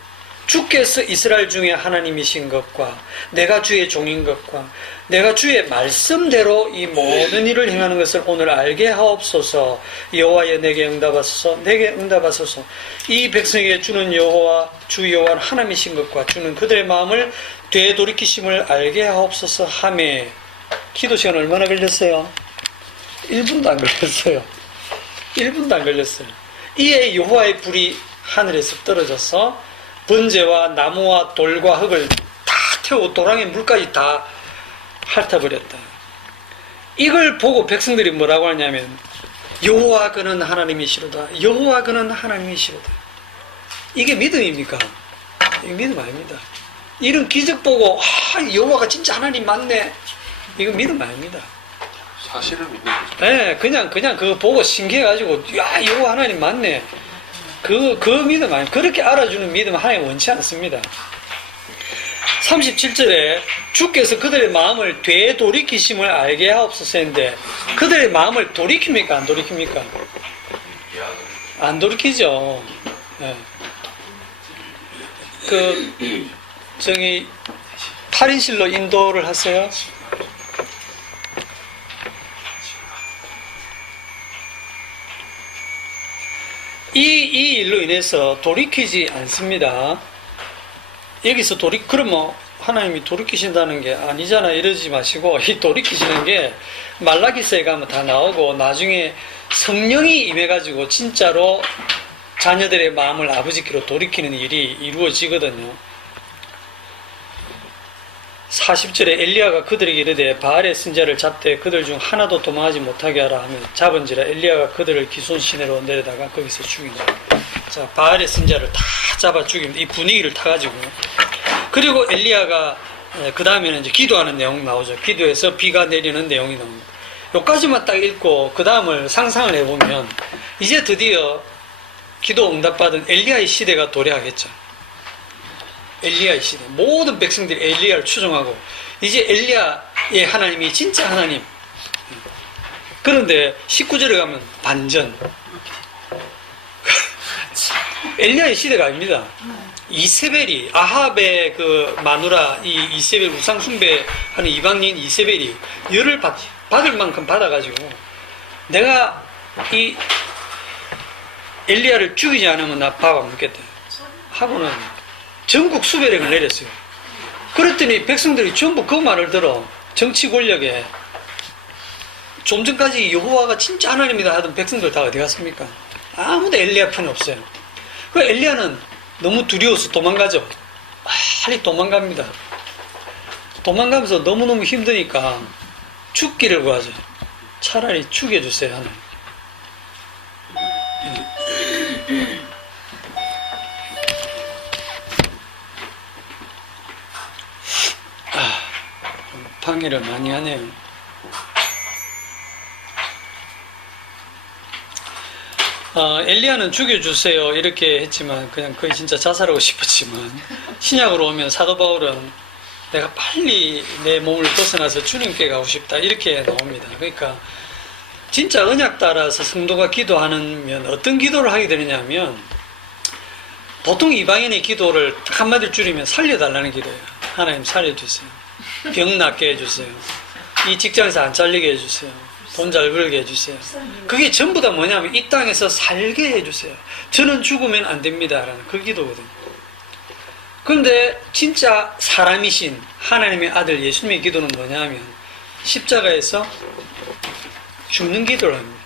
주께서 이스라엘 중에 하나님이신 것과 내가 주의 종인 것과 내가 주의 말씀대로 이 모든 일을 행하는 것을 오늘 알게 하옵소서. 여호와여, 내게 응답하소서. 내게 응답하소서. 이 백성에게 주는 여호와, 주 여호와는 하나님이신 것과 주는 그들의 마음을 되돌이키심을 알게 하옵소서 하매, 기도 시간 얼마나 걸렸어요? 1분도 안 걸렸어요. 1분도 안 걸렸어요. 이에 여호와의 불이 하늘에서 떨어져서 번제와 나무와 돌과 흙을 다 태우고 도랑의 물까지 다 핥아버렸다. 이걸 보고 백성들이 뭐라고 하냐면 여호와 그는 하나님이시로다. 여호와 그는 하나님이시로다. 이게 믿음입니까? 이게 믿음 아닙니다. 이런 기적 보고 여호와가 진짜 하나님 맞네. 이거 믿음 아닙니다. 사실을 믿는 거죠. 네, 그냥 그거 보고 신기해가지고 야, 여호와 하나님 맞네. 그 믿음 아니, 그렇게 알아주는 믿음 하나님 원치 않습니다. 37절에 주께서 그들의 마음을 되돌이키심을 알게 하옵소서 했는데, 그들의 마음을 돌이킵니까? 안 돌이킵니까? 안 돌이키죠. 네. 저기 8인실로 인도를 하세요. 이 일로 인해서 돌이키지 않습니다. 여기서 그러면 하나님이 돌이키신다는 게 아니잖아 이러지 마시고, 이 돌이키시는 게 말라기서에 가면 다 나오고 나중에 성령이 임해가지고 진짜로 자녀들의 마음을 아버지께로 돌이키는 일이 이루어지거든요. 40절에 엘리야가 그들에게 이르되 바알의 선지자를 잡되 그들 중 하나도 도망하지 못하게 하라 하며 잡은지라 엘리야가 그들을 기손 시내로 내려다가 거기서 죽인다. 자, 바알의 선지자를 다 잡아 죽입니다. 이 분위기를 타가지고. 그리고 엘리야가 그 다음에는 이제 기도하는 내용 나오죠. 기도해서 비가 내리는 내용이 나옵니다. 여기까지만 딱 읽고 그 다음을 상상을 해보면 이제 드디어 기도 응답받은 엘리야의 시대가 도래하겠죠. 엘리야의 시대. 모든 백성들이 엘리야를 추종하고 이제 엘리야의 하나님이 진짜 하나님. 그런데 19절에 가면 반전. 엘리야의 시대가 아닙니다. 이세벨이, 아합의 그 마누라 이 이세벨 우상 숭배하는 이방인 이세벨이 열을 받을 만큼 받아가지고 내가 이 엘리야를 죽이지 않으면 나 밥 안 먹겠다 하고는 전국 수배령을 내렸어요. 그랬더니 백성들이 전부 그 말을 들어 정치 권력에, 좀 전까지 여호와가 진짜 하나님이다 하던 백성들 다 어디 갔습니까? 아무도 엘리야 편이 없어요. 그 엘리야는 너무 두려워서 도망가죠. 빨리 도망갑니다. 도망가면서 너무너무 힘드니까 죽기를 구하죠. 차라리 죽여주세요 하나님. 방해를 많이 하네요. 엘리야는 죽여주세요 이렇게 했지만 그냥 거의 진짜 자살하고 싶었지만, 신약으로 오면 사도 바울은 내가 빨리 내 몸을 벗어나서 주님께 가고 싶다 이렇게 나옵니다. 그러니까 진짜 언약 따라서 성도가 기도하면 어떤 기도를 하게 되느냐면, 보통 이방인의 기도를 한마디로 줄이면 살려달라는 기도예요. 하나님 살려주세요. 병 낫게 해주세요. 이 직장에서 안 잘리게 해주세요. 돈 잘 벌게 해주세요. 그게 전부 다 뭐냐면 이 땅에서 살게 해주세요. 저는 죽으면 안 됩니다 라는 그 기도거든요. 그런데 진짜 사람이신 하나님의 아들 예수님의 기도는 뭐냐면 십자가에서 죽는 기도를 합니다.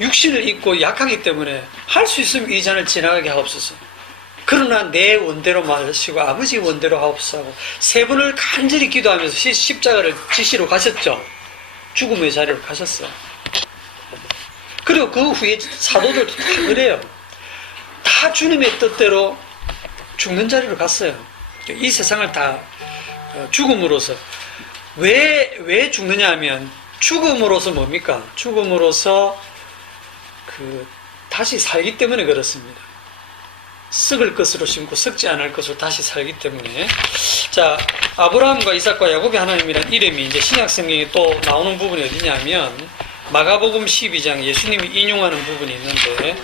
육신을 입고 약하기 때문에 할 수 있으면 이 잔을 지나가게 하옵소서. 그러나 내 원대로 마시고 아버지 원대로 하옵소서 하고 세 번을 간절히 기도하면서 십자가를 지시러 가셨죠. 죽음의 자리로 가셨어요. 그리고 그 후에 사도들도 다 그래요. 다 주님의 뜻대로 죽는 자리로 갔어요. 이 세상을 다 죽음으로써 왜 죽느냐 하면 죽음으로써 뭡니까? 죽음으로써 다시 살기 때문에 그렇습니다. 썩을 것으로 심고 썩지 않을 것으로 다시 살기 때문에. 자, 아브라함과 이삭과 야곱의 하나님이란 이름이 이제 신약 성경에 또 나오는 부분이 어디냐면 마가복음 12장 예수님이 인용하는 부분이 있는데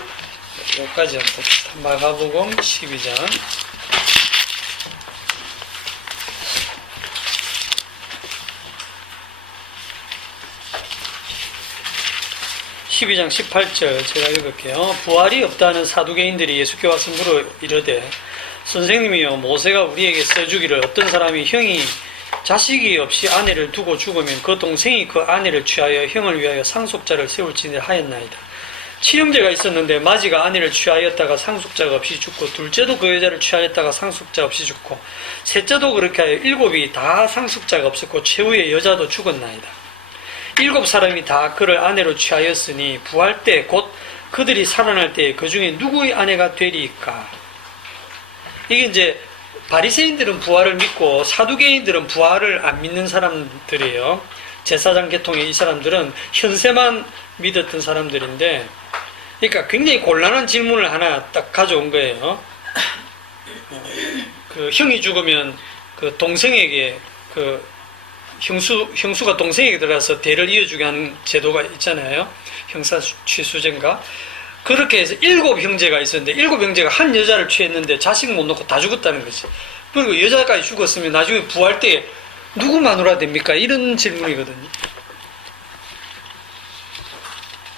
여기까지 한번 봅시다. 마가복음 12장 12장 18절 제가 읽을게요. 부활이 없다는 사두개인들이 예수께 와서 물어 이르되 선생님이여 모세가 우리에게 써주기를 어떤 사람이 형이 자식이 없이 아내를 두고 죽으면 그 동생이 그 아내를 취하여 형을 위하여 상속자를 세울지니 하였나이다. 칠형제가 있었는데 마지가 아내를 취하였다가 상속자가 없이 죽고 둘째도 그 여자를 취하였다가 상속자 없이 죽고 셋째도 그렇게 하여 일곱이 다 상속자가 없었고 최후의 여자도 죽었나이다. 일곱 사람이 다 그를 아내로 취하였으니 부활 때 곧 그들이 살아날 때 그 중에 누구의 아내가 되리까? 이게 이제 바리새인들은 부활을 믿고 사두개인들은 부활을 안 믿는 사람들이에요. 제사장 계통의 이 사람들은 현세만 믿었던 사람들인데, 그러니까 굉장히 곤란한 질문을 하나 딱 가져온 거예요. 그 형이 죽으면 그 동생에게 형수가 동생에게 들어가서 대를 이어주게 하는 제도가 있잖아요. 형사 취수제인가? 그렇게 해서 7 형제가 있었는데 7 형제가 한 여자를 취했는데 자식 못 놓고 다 죽었다는 거지. 그리고 여자까지 죽었으면 나중에 부활 때 누구 마누라 됩니까? 이런 질문이거든요.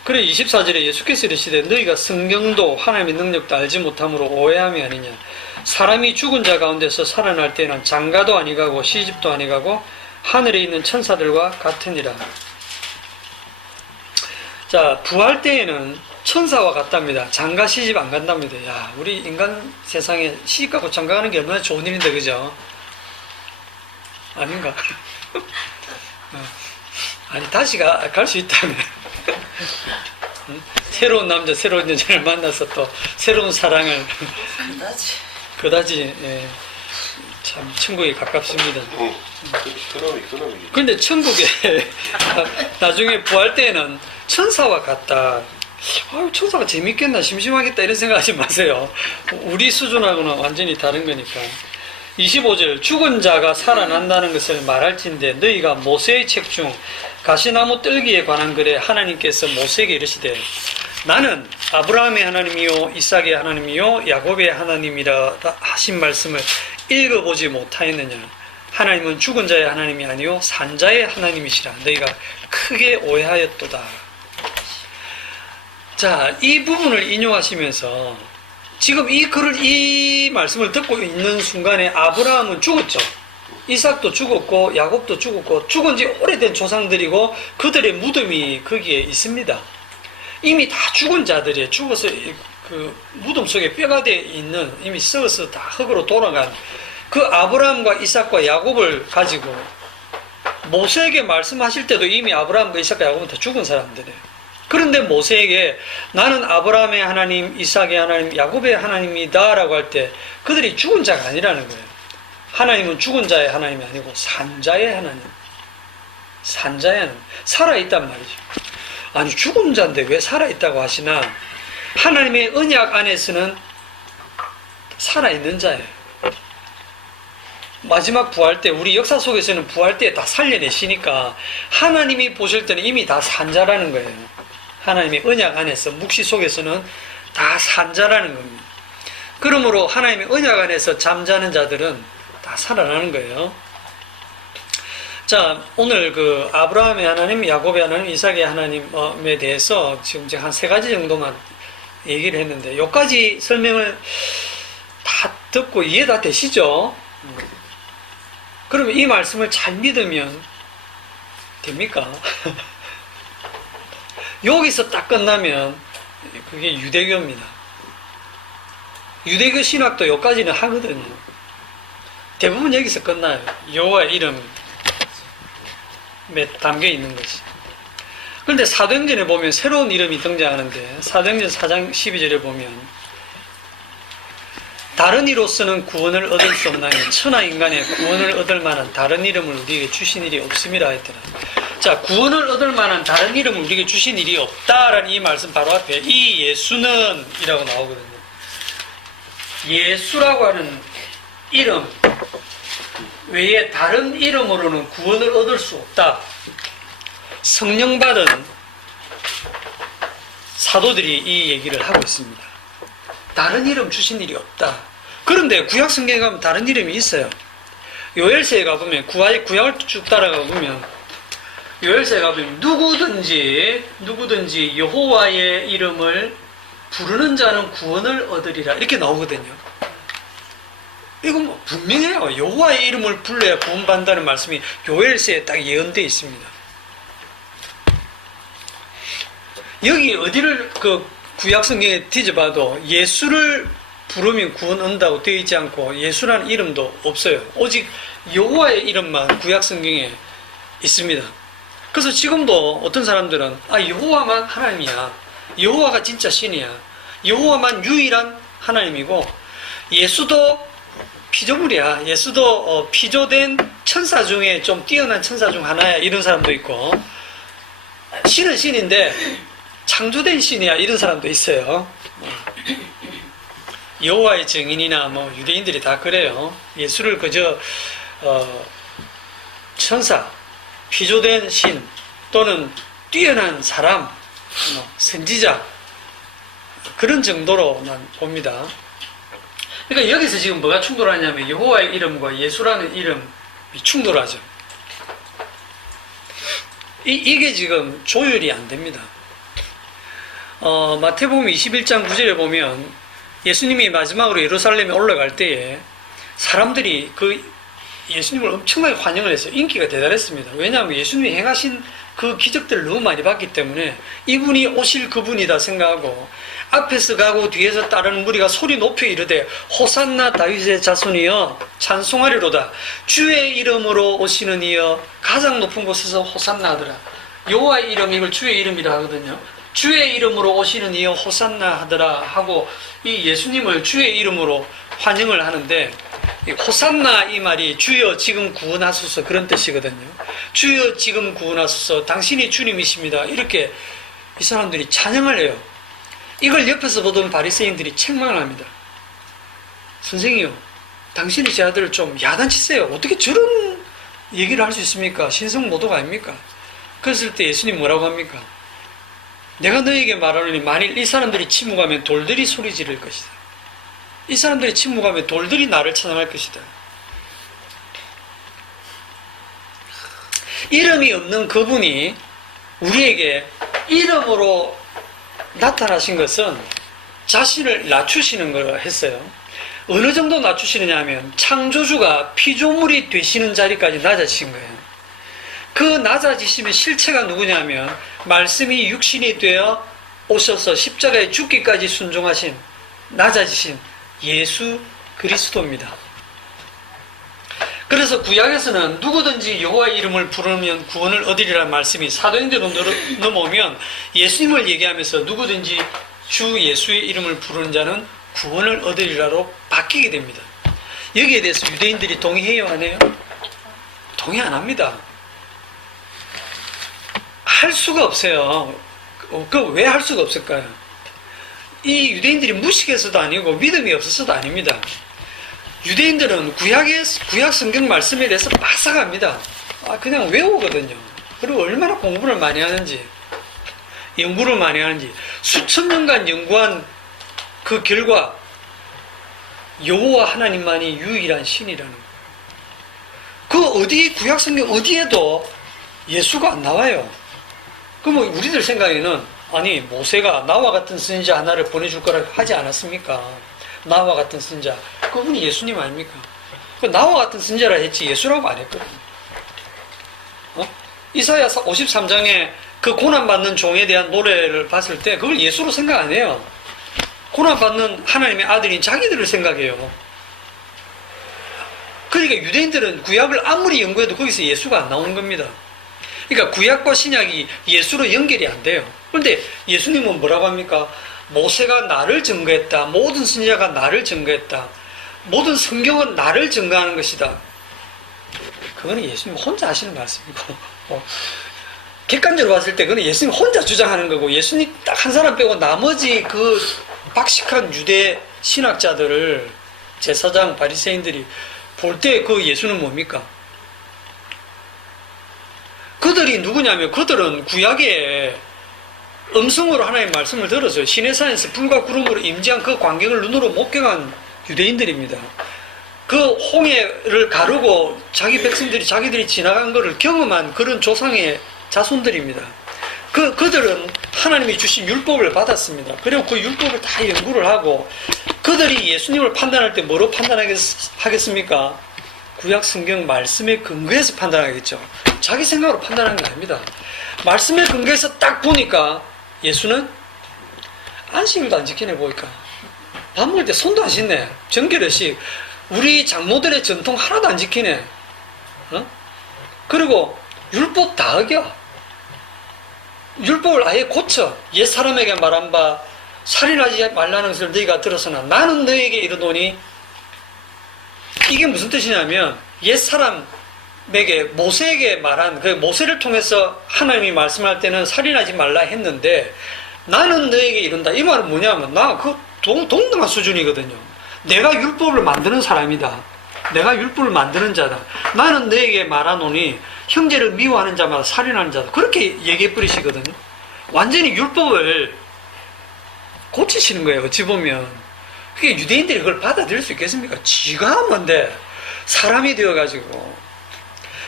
그래 24절에 예수께서 이르시되 너희가 성경도 하나님의 능력도 알지 못함으로 오해함이 아니냐. 사람이 죽은 자 가운데서 살아날 때는 장가도 아니가고 시집도 아니가고 하늘에 있는 천사들과 같으니라. 자, 부활 때에는 천사와 같답니다. 장가 시집 안 간답니다. 야, 우리 인간 세상에 시집 가고 장가 가는 게 얼마나 좋은 일인데, 그죠? 아닌가? 아니, 다시 갈 수 있다면. 새로운 남자, 새로운 여자를 만나서 또 새로운 사랑을 그다지 참 천국에 가깝습니다. 그놈이. 그런데 천국에 나중에 부활 때에는 천사와 같다. 아유, 천사가 재밌겠나 심심하겠다 이런 생각하지 마세요. 우리 수준하고는 완전히 다른 거니까. 25절 죽은 자가 살아난다는 것을 말할진대 너희가 모세의 책 중 가시나무 뜰기에 관한 글에 하나님께서 모세에게 이르시되 나는 아브라함의 하나님이요 이삭의 하나님이요 야곱의 하나님이라 하신 말씀을 읽어보지 못하였느냐. 하나님은 죽은 자의 하나님이 아니요 산자의 하나님이시라. 너희가 크게 오해하였도다. 자, 이 부분을 인용하시면서 지금 이 말씀을 듣고 있는 순간에 아브라함은 죽었죠. 이삭도 죽었고 야곱도 죽었고 죽은 지 오래된 조상들이고 그들의 무덤이 거기에 있습니다. 이미 다 죽은 자들이에요. 죽어서 그 무덤 속에 뼈가 돼 있는 이미 썩어서 다 흙으로 돌아간 그 아브라함과 이삭과 야곱을 가지고 모세에게 말씀하실 때도 이미 아브라함과 이삭과 야곱은 다 죽은 사람들이에요. 그런데 모세에게 나는 아브라함의 하나님, 이삭의 하나님, 야곱의 하나님이다 라고 할 때 그들이 죽은 자가 아니라는 거예요. 하나님은 죽은 자의 하나님이 아니고 산자의 하나님. 산자의 하나님. 살아있단 말이죠. 아니 죽은 자인데 왜 살아있다고 하시나? 하나님의 언약 안에서는 살아있는 자예요. 마지막 부활 때 우리 역사 속에서는 부활 때 다 살려내시니까 하나님이 보실 때는 이미 다 산자라는 거예요. 하나님의 언약 안에서 묵시 속에서는 다 산자라는 겁니다. 그러므로 하나님의 언약 안에서 잠자는 자들은 다 살아나는 거예요. 자, 오늘 그 아브라함의 하나님, 야곱의 하나님, 이삭의 하나님에 대해서 지금 한 3가지 정도만 얘기를 했는데 여기까지 설명을 다 듣고 이해 다 되시죠? 그러면 이 말씀을 잘 믿으면 됩니까? 여기서 딱 끝나면 그게 유대교입니다. 유대교 신학도 여기까지는 하거든요. 대부분 여기서 끝나요. 여호와의 이름에 담겨 있는 것이. 그런데 사도행전에 보면 새로운 이름이 등장하는데 사도행전 4장 12절에 보면 다 다른 이로서는 구원을 얻을 수 없나니 천하 인간의 구원을 얻을 만한 다른 이름을 우리에게 주신 일이 없음이라 했더라. 자, 구원을 얻을 만한 다른 이름을 우리에게 주신 일이 없다라는 이 말씀 바로 앞에 이 예수는 이라고 나오거든요. 예수라고 하는 이름 외에 다른 이름으로는 구원을 얻을 수 없다. 성령 받은 사도들이 이 얘기를 하고 있습니다. 다른 이름 주신 일이 없다. 그런데 구약 성경에 가면 다른 이름이 있어요. 요엘서에 가보면 구약을 쭉 따라가 보면 요엘서에 가보면 누구든지 여호와의 이름을 부르는 자는 구원을 얻으리라 이렇게 나오거든요. 이건 뭐 분명해요. 여호와의 이름을 불러야 구원받는다는 말씀이 요엘서에 딱 예언되어 있습니다. 여기 어디를 구약 성경에 뒤져봐도 예수를 부르면 구원 얻는다고 되어 있지 않고 예수라는 이름도 없어요. 오직 여호와의 이름만 구약 성경에 있습니다. 그래서 지금도 어떤 사람들은 여호와만 하나님이야. 여호와가 진짜 신이야. 여호와만 유일한 하나님이고 예수도 피조물이야. 예수도 피조된 천사 중에 좀 뛰어난 천사 중 하나야. 이런 사람도 있고 신은 신인데 창조된 신이야. 이런 사람도 있어요. 여호와의 증인이나 유대인들이 다 그래요. 예수를 그저 천사, 피조된 신 또는 뛰어난 사람, 선지자 그런 정도로만 봅니다. 그러니까 여기서 지금 뭐가 충돌하냐면 여호와의 이름과 예수라는 이름이 충돌하죠. 이게 지금 조율이 안 됩니다. 마태복음 21장 9절에 보면 예수님이 마지막으로 예루살렘에 올라갈 때에 사람들이 예수님을 엄청나게 환영을 했어요. 인기가 대단했습니다. 왜냐하면 예수님이 행하신 그 기적들을 너무 많이 봤기 때문에 이분이 오실 그분이다 생각하고 앞에서 가고 뒤에서 따르는 무리가 소리 높여 이르되 호산나 다윗의 자손이여 찬송하리로다. 주의 이름으로 오시는 이여 가장 높은 곳에서 호산나 하더라. 여호와의 이름 이걸 주의 이름이라 하거든요. 주의 이름으로 오시는 이여 호산나 하더라 하고 이 예수님을 주의 이름으로 환영을 하는데 호산나 이 말이 주여 지금 구원하소서 그런 뜻이거든요. 주여 지금 구원하소서 당신이 주님이십니다. 이렇게 이 사람들이 찬양을 해요. 이걸 옆에서 보던 바리새인들이 책망을 합니다. 선생이요, 당신이 제 아들을 좀 야단치세요. 어떻게 저런 얘기를 할 수 있습니까? 신성모독 아닙니까? 그랬을 때 예수님 뭐라고 합니까? 내가 너에게 말하노니 만일 이 사람들이 침묵하면 돌들이 소리 지를 것이다. 이 사람들이 침묵하면 돌들이 나를 찬양할 것이다. 이름이 없는 그분이 우리에게 이름으로 나타나신 것은 자신을 낮추시는 걸 했어요. 어느 정도 낮추시느냐 하면 창조주가 피조물이 되시는 자리까지 낮아지신 거예요. 그 낮아지심의 실체가 누구냐면 말씀이 육신이 되어 오셔서 십자가에 죽기까지 순종하신 낮아지신 예수 그리스도입니다. 그래서 구약에서는 누구든지 여호와의 이름을 부르면 구원을 얻으리라는 말씀이 사도행전으로 넘어오면 예수님을 얘기하면서 누구든지 주 예수의 이름을 부르는 자는 구원을 얻으리라로 바뀌게 됩니다. 여기에 대해서 유대인들이 동의해요, 안 해요? 동의 안 합니다. 할 수가 없어요. 왜 할 수가 없을까요? 이 유대인들이 무식해서도 아니고 믿음이 없어서도 아닙니다. 유대인들은 구약 성경 말씀에 대해서 빠삭합니다. 그냥 외우거든요. 그리고 얼마나 공부를 많이 하는지, 연구를 많이 하는지, 수천 년간 연구한 그 결과 여호와 하나님만이 유일한 신이라는 거예요. 구약 성경 어디에도 예수가 안 나와요. 그럼 우리들 생각에는 모세가 나와 같은 선지자 하나를 보내줄 거라 하지 않았습니까? 나와 같은 선지자. 그분이 예수님 아닙니까? 나와 같은 선지자라 했지 예수라고 안 했거든요. 이사야 53장에 그 고난받는 종에 대한 노래를 봤을 때 그걸 예수로 생각 안 해요. 고난받는 하나님의 아들인 자기들을 생각해요. 그러니까 유대인들은 구약을 아무리 연구해도 거기서 예수가 안 나오는 겁니다. 그러니까 구약과 신약이 예수로 연결이 안 돼요. 그런데 예수님은 뭐라고 합니까? 모세가 나를 증거했다. 모든 선지자가 나를 증거했다. 모든 성경은 나를 증거하는 것이다. 그거는 예수님 혼자 하시는 말씀이고 객관적으로 봤을 때 그건 예수님 혼자 주장하는 거고, 예수님 딱 한 사람 빼고 나머지 그 박식한 유대 신학자들을 제사장 바리새인들이 볼 때 그 예수는 뭡니까? 그들이 누구냐면 그들은 구약에 음성으로 하나님의 말씀을 들었어요. 시내산에서 불과 구름으로 임재한 그 광경을 눈으로 목격한 유대인들입니다. 그 홍해를 가르고 자기 백성들이 자기들이 지나간 것을 경험한 그런 조상의 자손들입니다. 그들은 하나님이 주신 율법을 받았습니다. 그리고 그 율법을 다 연구를 하고, 그들이 예수님을 판단할 때 뭐로 판단하겠습니까? 구약 성경 말씀에 근거해서 판단하겠죠. 자기 생각으로 판단하는 게 아닙니다. 말씀에 근거해서 딱 보니까 예수는 안식일도 안 지키네. 보니까 밥 먹을 때 손도 안 씻네. 정결의식, 우리 장모들의 전통 하나도 안 지키네. 그리고 율법 다 어겨. 율법을 아예 고쳐. 옛 사람에게 말한 바 살인하지 말라는 것을 너희가 들었으나 나는 너희에게 이르노니, 이게 무슨 뜻이냐면 옛 사람에게 모세에게 말한, 그 모세를 통해서 하나님이 말씀할 때는 살인하지 말라 했는데 나는 너희에게 이른다. 이 말은 뭐냐면 나 그 동등한 수준이거든요. 내가 율법을 만드는 사람이다. 내가 율법을 만드는 자다. 나는 너에게 말하노니 형제를 미워하는 자마다 살인하는 자다. 그렇게 얘기해 버리시거든요. 완전히 율법을 고치시는 거예요. 어찌 보면. 그게 유대인들이 그걸 받아들일 수 있겠습니까? 지가 하면데 사람이 되어가지고,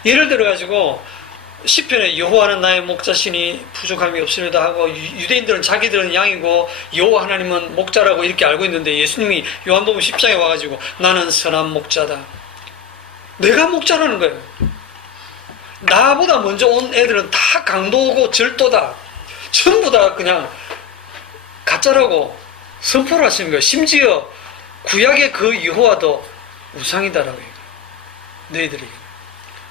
예를 들어가지고 시편에 여호와는 나의 목자시니 부족함이 없으리다 하고, 유대인들은 자기들은 양이고 여호와 하나님은 목자라고 이렇게 알고 있는데, 예수님이 요한복음 10장에 와가지고 나는 선한 목자다. 내가 목자라는 거예요. 나보다 먼저 온 애들은 다 강도고 절도다. 전부 다 그냥 가짜라고 선포를 하시는 거예요. 심지어 구약의 그 여호와도 우상이다라고 해요. 너희들이.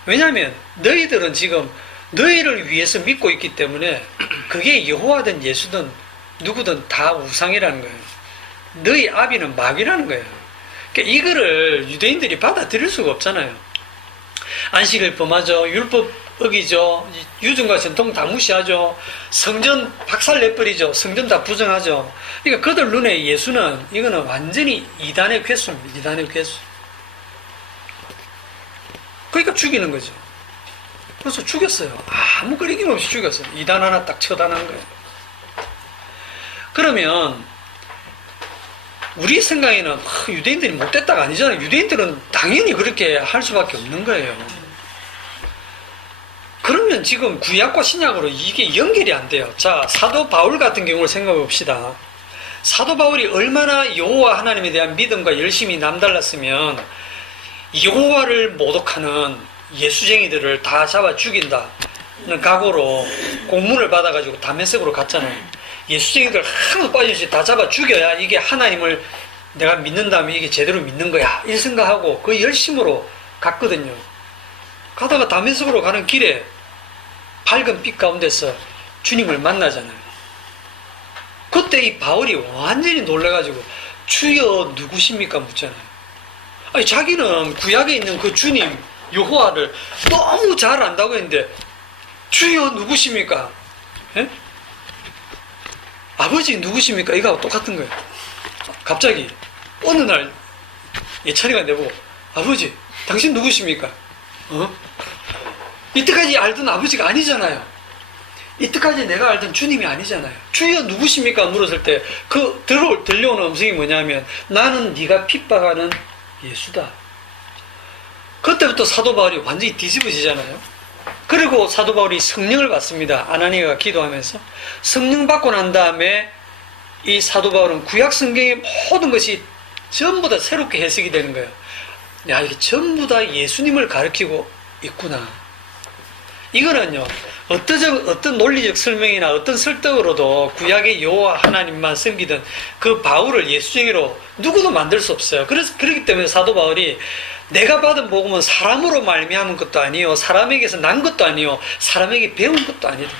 왜냐하면 너희들은 지금 너희를 위해서 믿고 있기 때문에 그게 여호와든 예수든 누구든 다 우상이라는 거예요. 너희 아비는 마귀라는 거예요. 그러니까 이거를 유대인들이 받아들일 수가 없잖아요. 안식을 범하죠. 율법 어기죠. 유전과 전통 다 무시하죠. 성전 박살 내버리죠. 성전 다 부정하죠. 그러니까 그들 눈에 예수는, 이거는 완전히 이단의 괴수입니다. 이단의 괴수. 그러니까 죽이는 거죠. 그래서 죽였어요. 아무 거리낌 없이 죽였어요. 이단 하나 딱 처단한 거예요. 그러면 우리 생각에는 유대인들이 못됐다가 아니잖아요. 유대인들은 당연히 그렇게 할 수밖에 없는 거예요. 그러면 지금 구약과 신약으로 이게 연결이 안 돼요. 자, 사도 바울 같은 경우를 생각해 봅시다. 사도 바울이 얼마나 여호와 하나님에 대한 믿음과 열심히 남달랐으면 여호와를 모독하는 예수쟁이들을 다 잡아 죽인다는 각오로 공문을 받아가지고 다메섹으로 갔잖아요. 예수쟁이들 하나도 빠지지 다 잡아 죽여야 이게 하나님을 내가 믿는다면 이게 제대로 믿는 거야, 이 생각하고 그 열심으로 갔거든요. 가다가 다메섹으로 가는 길에 밝은 빛 가운데서 주님을 만나잖아요. 그때 이 바울이 완전히 놀라가지고 주여 누구십니까 묻잖아요. 아니, 자기는 구약에 있는 그 주님 여호와를 너무 잘 안다고 했는데 주여 누구십니까? 예? 아버지 누구십니까? 이거하고 똑같은 거예요. 갑자기 어느 날 예찬이가 내보고 아버지 당신 누구십니까? 이때까지 알던 아버지가 아니잖아요. 이때까지 내가 알던 주님이 아니잖아요. 주여 누구십니까? 물었을 때 그 들려오는 음성이 뭐냐면 나는 네가 핍박하는 예수다. 그때부터 사도 바울이 완전히 뒤집어지잖아요. 그리고 사도 바울이 성령을 받습니다. 아나니아가 기도하면서 성령 받고 난 다음에 이 사도 바울은 구약 성경의 모든 것이 전부 다 새롭게 해석이 되는 거예요. 야, 이게 전부 다 예수님을 가리키고 있구나. 이거는요, 어떤 논리적 설명이나 어떤 설득으로도 구약의 여호와 하나님만 섬기던 그 바울을 예수쟁이로 누구도 만들 수 없어요. 그렇기 때문에 사도 바울이 내가 받은 복음은 사람으로 말미암은 것도 아니요, 사람에게서 난 것도 아니요, 사람에게 배운 것도 아니다.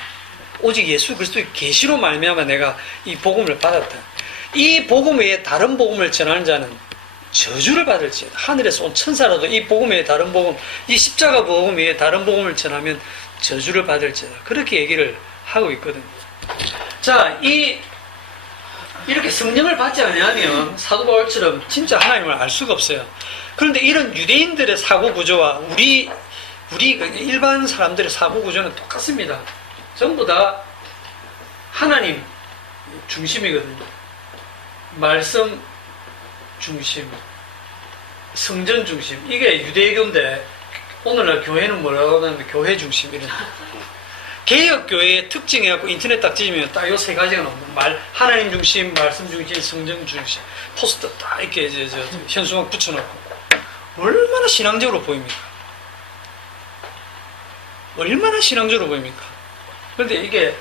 오직 예수 그리스도의 계시로 말미암아 내가 이 복음을 받았다. 이 복음 외에 다른 복음을 전하는 자는 저주를 받을지어다. 하늘에서 온 천사라도 이 복음 외에 다른 복음, 이 십자가 복음 외에 다른 복음을 전하면 저주를 받을지어다. 그렇게 얘기를 하고 있거든요. 자, 이렇게 성령을 받지 않으면 사도 바울처럼 진짜 하나님을 알 수가 없어요. 그런데 이런 유대인들의 사고 구조와 우리 일반 사람들의 사고 구조는 똑같습니다. 전부 다 하나님 중심이거든요. 말씀 중심, 성전 중심. 이게 유대교인데 오늘날 교회는 뭐라고 하냐면 교회 중심 이런. 개혁교회의 특징이갖고 인터넷 딱 뒤지면 딱 요 세 가지가 나옵니다. 하나님 중심, 말씀 중심, 성전 중심. 포스터 딱 이렇게 현수막 붙여놓고. 얼마나 신앙적으로 보입니까? 얼마나 신앙적으로 보입니까? 그런데 이게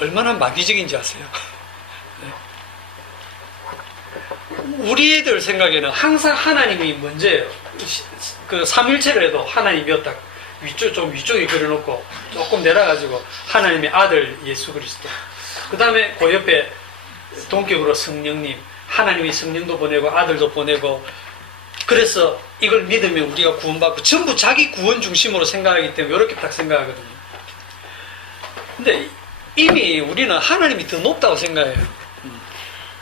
얼마나 마귀적인지 아세요? 우리들 생각에는 항상 하나님이 먼저예요. 그 삼일체를 해도 하나님이었다. 좀 위쪽에 그려놓고 조금 내려가지고 하나님의 아들 예수 그리스도. 그 다음에 그 옆에 동격으로 성령님. 하나님이 성령도 보내고 아들도 보내고. 그래서 이걸 믿으면 우리가 구원받고 전부 자기 구원 중심으로 생각하기 때문에 이렇게 딱 생각하거든요. 근데 이미 우리는 하나님이 더 높다고 생각해요.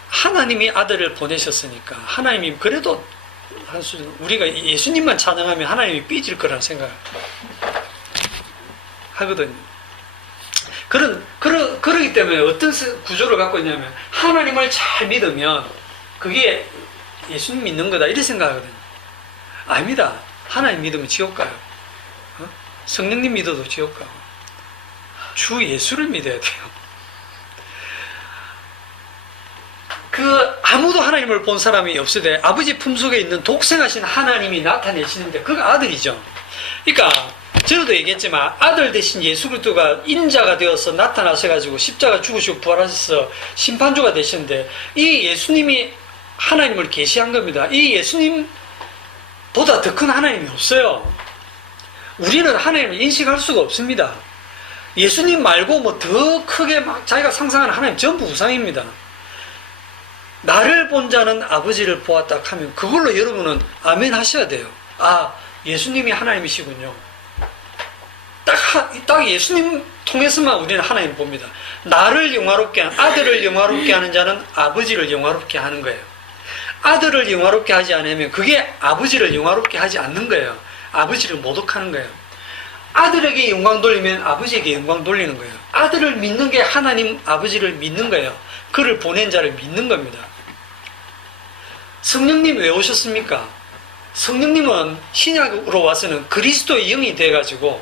하나님이 아들을 보내셨으니까 하나님이 그래도 한 수준 우리가 예수님만 찬양하면 하나님이 삐질 거라는 생각을 하거든요. 그러기 때문에 어떤 구조를 갖고 있냐면 하나님을 잘 믿으면 그게 예수님 믿는 거다 이렇게 생각하거든요. 아닙니다. 하나님 믿으면 지옥 가요. 성령님 믿어도 지옥 가고 주 예수를 믿어야 돼요. 아무도 하나님을 본 사람이 없으되 아버지 품속에 있는 독생하신 하나님이 나타내시는데 그가 아들이죠. 그러니까 저도 얘기했지만 아들 대신 예수 그리스도가 인자가 되어서 나타나셔가지고 십자가 죽으시고 부활하셔서 심판주가 되시는데 이 예수님이 하나님을 계시한 겁니다. 이 예수님보다 더 큰 하나님이 없어요. 우리는 하나님을 인식할 수가 없습니다. 예수님 말고 뭐 더 크게 막 자기가 상상하는 하나님 전부 우상입니다. 나를 본 자는 아버지를 보았다 하면 그걸로 여러분은 아멘 하셔야 돼요. 아, 예수님이 하나님이시군요. 딱 예수님 통해서만 우리는 하나님 봅니다. 나를 영화롭게 하는, 아들을 영화롭게 하는 자는 아버지를 영화롭게 하는 거예요. 아들을 영화롭게 하지 않으면 그게 아버지를 영화롭게 하지 않는 거예요. 아버지를 모독하는 거예요. 아들에게 영광 돌리면 아버지에게 영광 돌리는 거예요. 아들을 믿는 게 하나님 아버지를 믿는 거예요. 그를 보낸 자를 믿는 겁니다. 성령님 왜 오셨습니까? 성령님은 신약으로 와서는 그리스도의 영이 돼가지고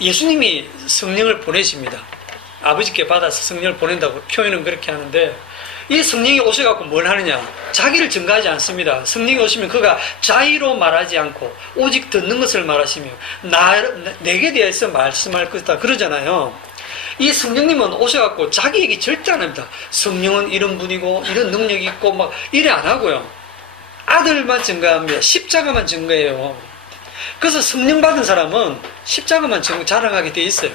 예수님이 성령을 보내십니다. 아버지께 받아서 성령을 보낸다고 표현은 그렇게 하는데 이 성령이 오셔갖고 뭘 하느냐? 자기를 증거하지 않습니다. 성령이 오시면 그가 자의로 말하지 않고 오직 듣는 것을 말하시며 내게 대해서 말씀할 것이다 그러잖아요. 이 성령님은 오셔갖고 자기 얘기 절대 안 합니다. 성령은 이런 분이고 이런 능력이 있고 막 이래 안 하고요. 아들만 증거합니다. 십자가만 증거해요. 그래서 성령 받은 사람은 십자가만 자랑하게 돼 있어요.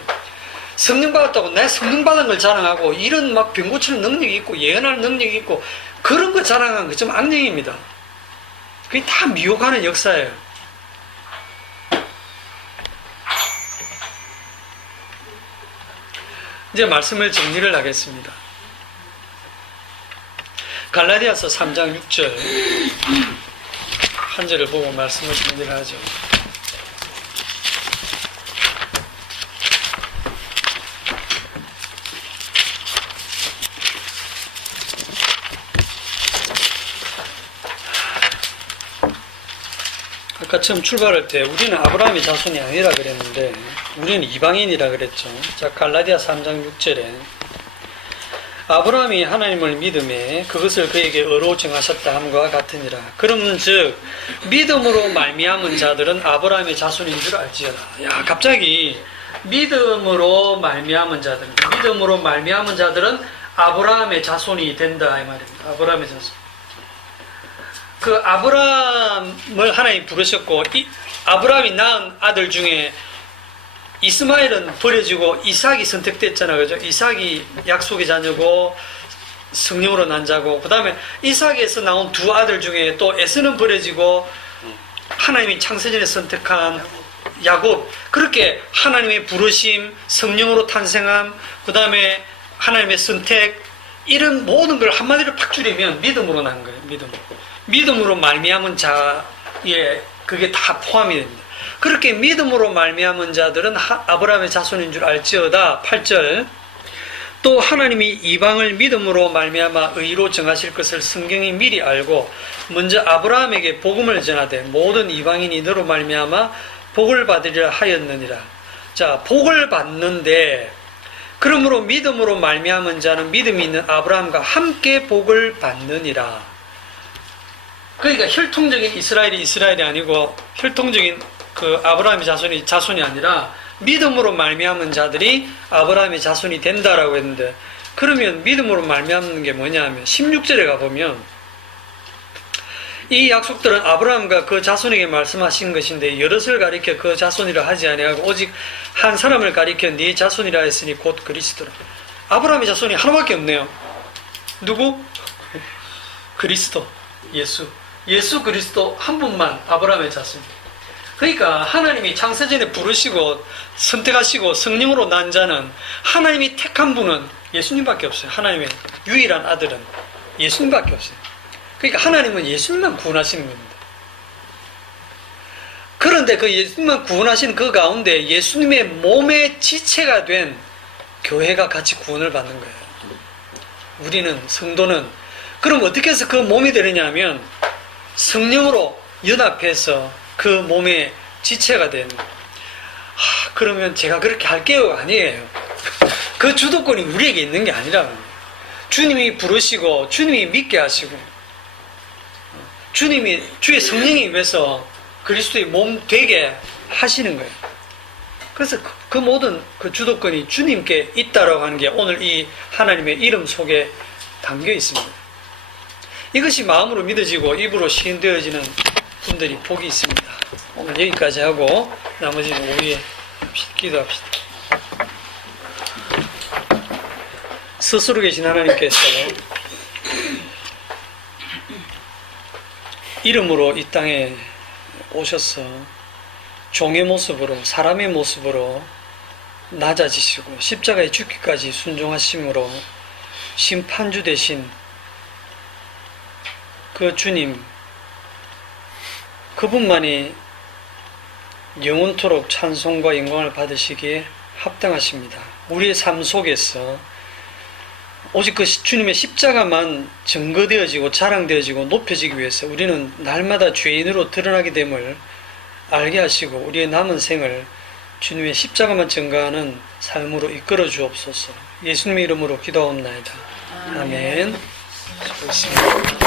성령 받았다고 내 성령 받은 걸 자랑하고 이런 막 병 고치는 능력이 있고 예언하는 능력이 있고 그런 거 자랑하는 거 좀 악령입니다. 그게 다 미혹하는 역사예요. 이제 말씀을 정리를 하겠습니다. 갈라디아서 3장 6절 한 절을 보고 말씀을 정리를 하죠. 아까 처음 출발할 때 우리는 아브라함의 자손이 아니라 그랬는데 우리는 이방인이라 그랬죠. 자, 갈라디아 3장 6절에 아브라함이 하나님을 믿음에 그것을 그에게 의로 정하셨다 함과 같으니라. 그러면 즉 믿음으로 말미암은 자들은 아브라함의 자손인 줄 알지어다. 야, 갑자기 믿음으로 말미암은 자들은 아브라함의 자손이 된다 이 말입니다. 아브라함의 자손. 그 아브라함을 하나님 부르셨고 아브라함이 낳은 아들 중에 이스마엘은 버려지고 이삭이 선택됐잖아요. 그죠? 이삭이 약속의 자녀고 성령으로 난 자고, 그 다음에 이삭에서 나온 두 아들 중에 또 에서는 버려지고 하나님이 창세전에 선택한 야곱, 그렇게 하나님의 부르심, 성령으로 탄생함, 그 다음에 하나님의 선택, 이런 모든 걸 한마디로 팍 줄이면 믿음으로 난 거예요. 믿음으로 말미암은 자에 그게 다 포함이 됩니다. 그렇게 믿음으로 말미암은 자들은 아브라함의 자손인 줄 알지어다. 8절. 또 하나님이 이방을 믿음으로 말미암아 의로 정하실 것을 성경이 미리 알고 먼저 아브라함에게 복음을 전하되 모든 이방인이 너로 말미암아 복을 받으리라 하였느니라. 자, 복을 받는데, 그러므로 믿음으로 말미암은 자는 믿음이 있는 아브라함과 함께 복을 받느니라. 그러니까 혈통적인 이스라엘이 아니고 혈통적인 그 아브라함의 자손이 아니라 믿음으로 말미암은 자들이 아브라함의 자손이 된다라고 했는데, 그러면 믿음으로 말미암는 게 뭐냐면 16절에 가보면 이 약속들은 아브라함과 그 자손에게 말씀하신 것인데 여럿을 가리켜 그 자손이라 하지 아니하고 오직 한 사람을 가리켜 네 자손이라 했으니 곧 그리스도라. 아브라함의 자손이 하나밖에 없네요. 누구? 그리스도, 예수 그리스도 한 분만 아브라함의 자손. 그러니까 하나님이 창세전에 부르시고 선택하시고 성령으로 난 자는, 하나님이 택한 분은 예수님밖에 없어요. 하나님의 유일한 아들은 예수님밖에 없어요. 그러니까 하나님은 예수님만 구원하시는 겁니다. 그런데 그 예수님만 구원하시는 그 가운데 예수님의 몸의 지체가 된 교회가 같이 구원을 받는 거예요. 우리는, 성도는. 그럼 어떻게 해서 그 몸이 되느냐 하면 성령으로 연합해서 그 몸의 지체가 되는 거예요. 그러면 제가 그렇게 할게요? 아니에요. 그 주도권이 우리에게 있는 게 아니라고요. 주님이 부르시고 주님이 믿게 하시고 주님이, 주의 성령이 위해서 그리스도의 몸 되게 하시는 거예요. 그래서 그 모든 그 주도권이 주님께 있다라고 하는 게 오늘 이 하나님의 이름 속에 담겨 있습니다. 이것이 마음으로 믿어지고 입으로 시인되어지는 분들이 복이 있습니다. 오늘 여기까지 하고 나머지는 오후에 기도합시다. 스스로 계신 하나님께서 이름으로 이 땅에 오셔서 종의 모습으로, 사람의 모습으로 낮아지시고 십자가에 죽기까지 순종하심으로 심판주 되신 그 주님, 그분만이 영원토록 찬송과 영광을 받으시기에 합당하십니다. 우리의 삶 속에서 오직 그 주님의 십자가만 증거되어지고 자랑되어지고 높여지기 위해서 우리는 날마다 죄인으로 드러나게 됨을 알게 하시고 우리의 남은 생을 주님의 십자가만 증거하는 삶으로 이끌어 주옵소서. 예수님의 이름으로 기도하옵나이다. 아멘. 수고하셨습니다.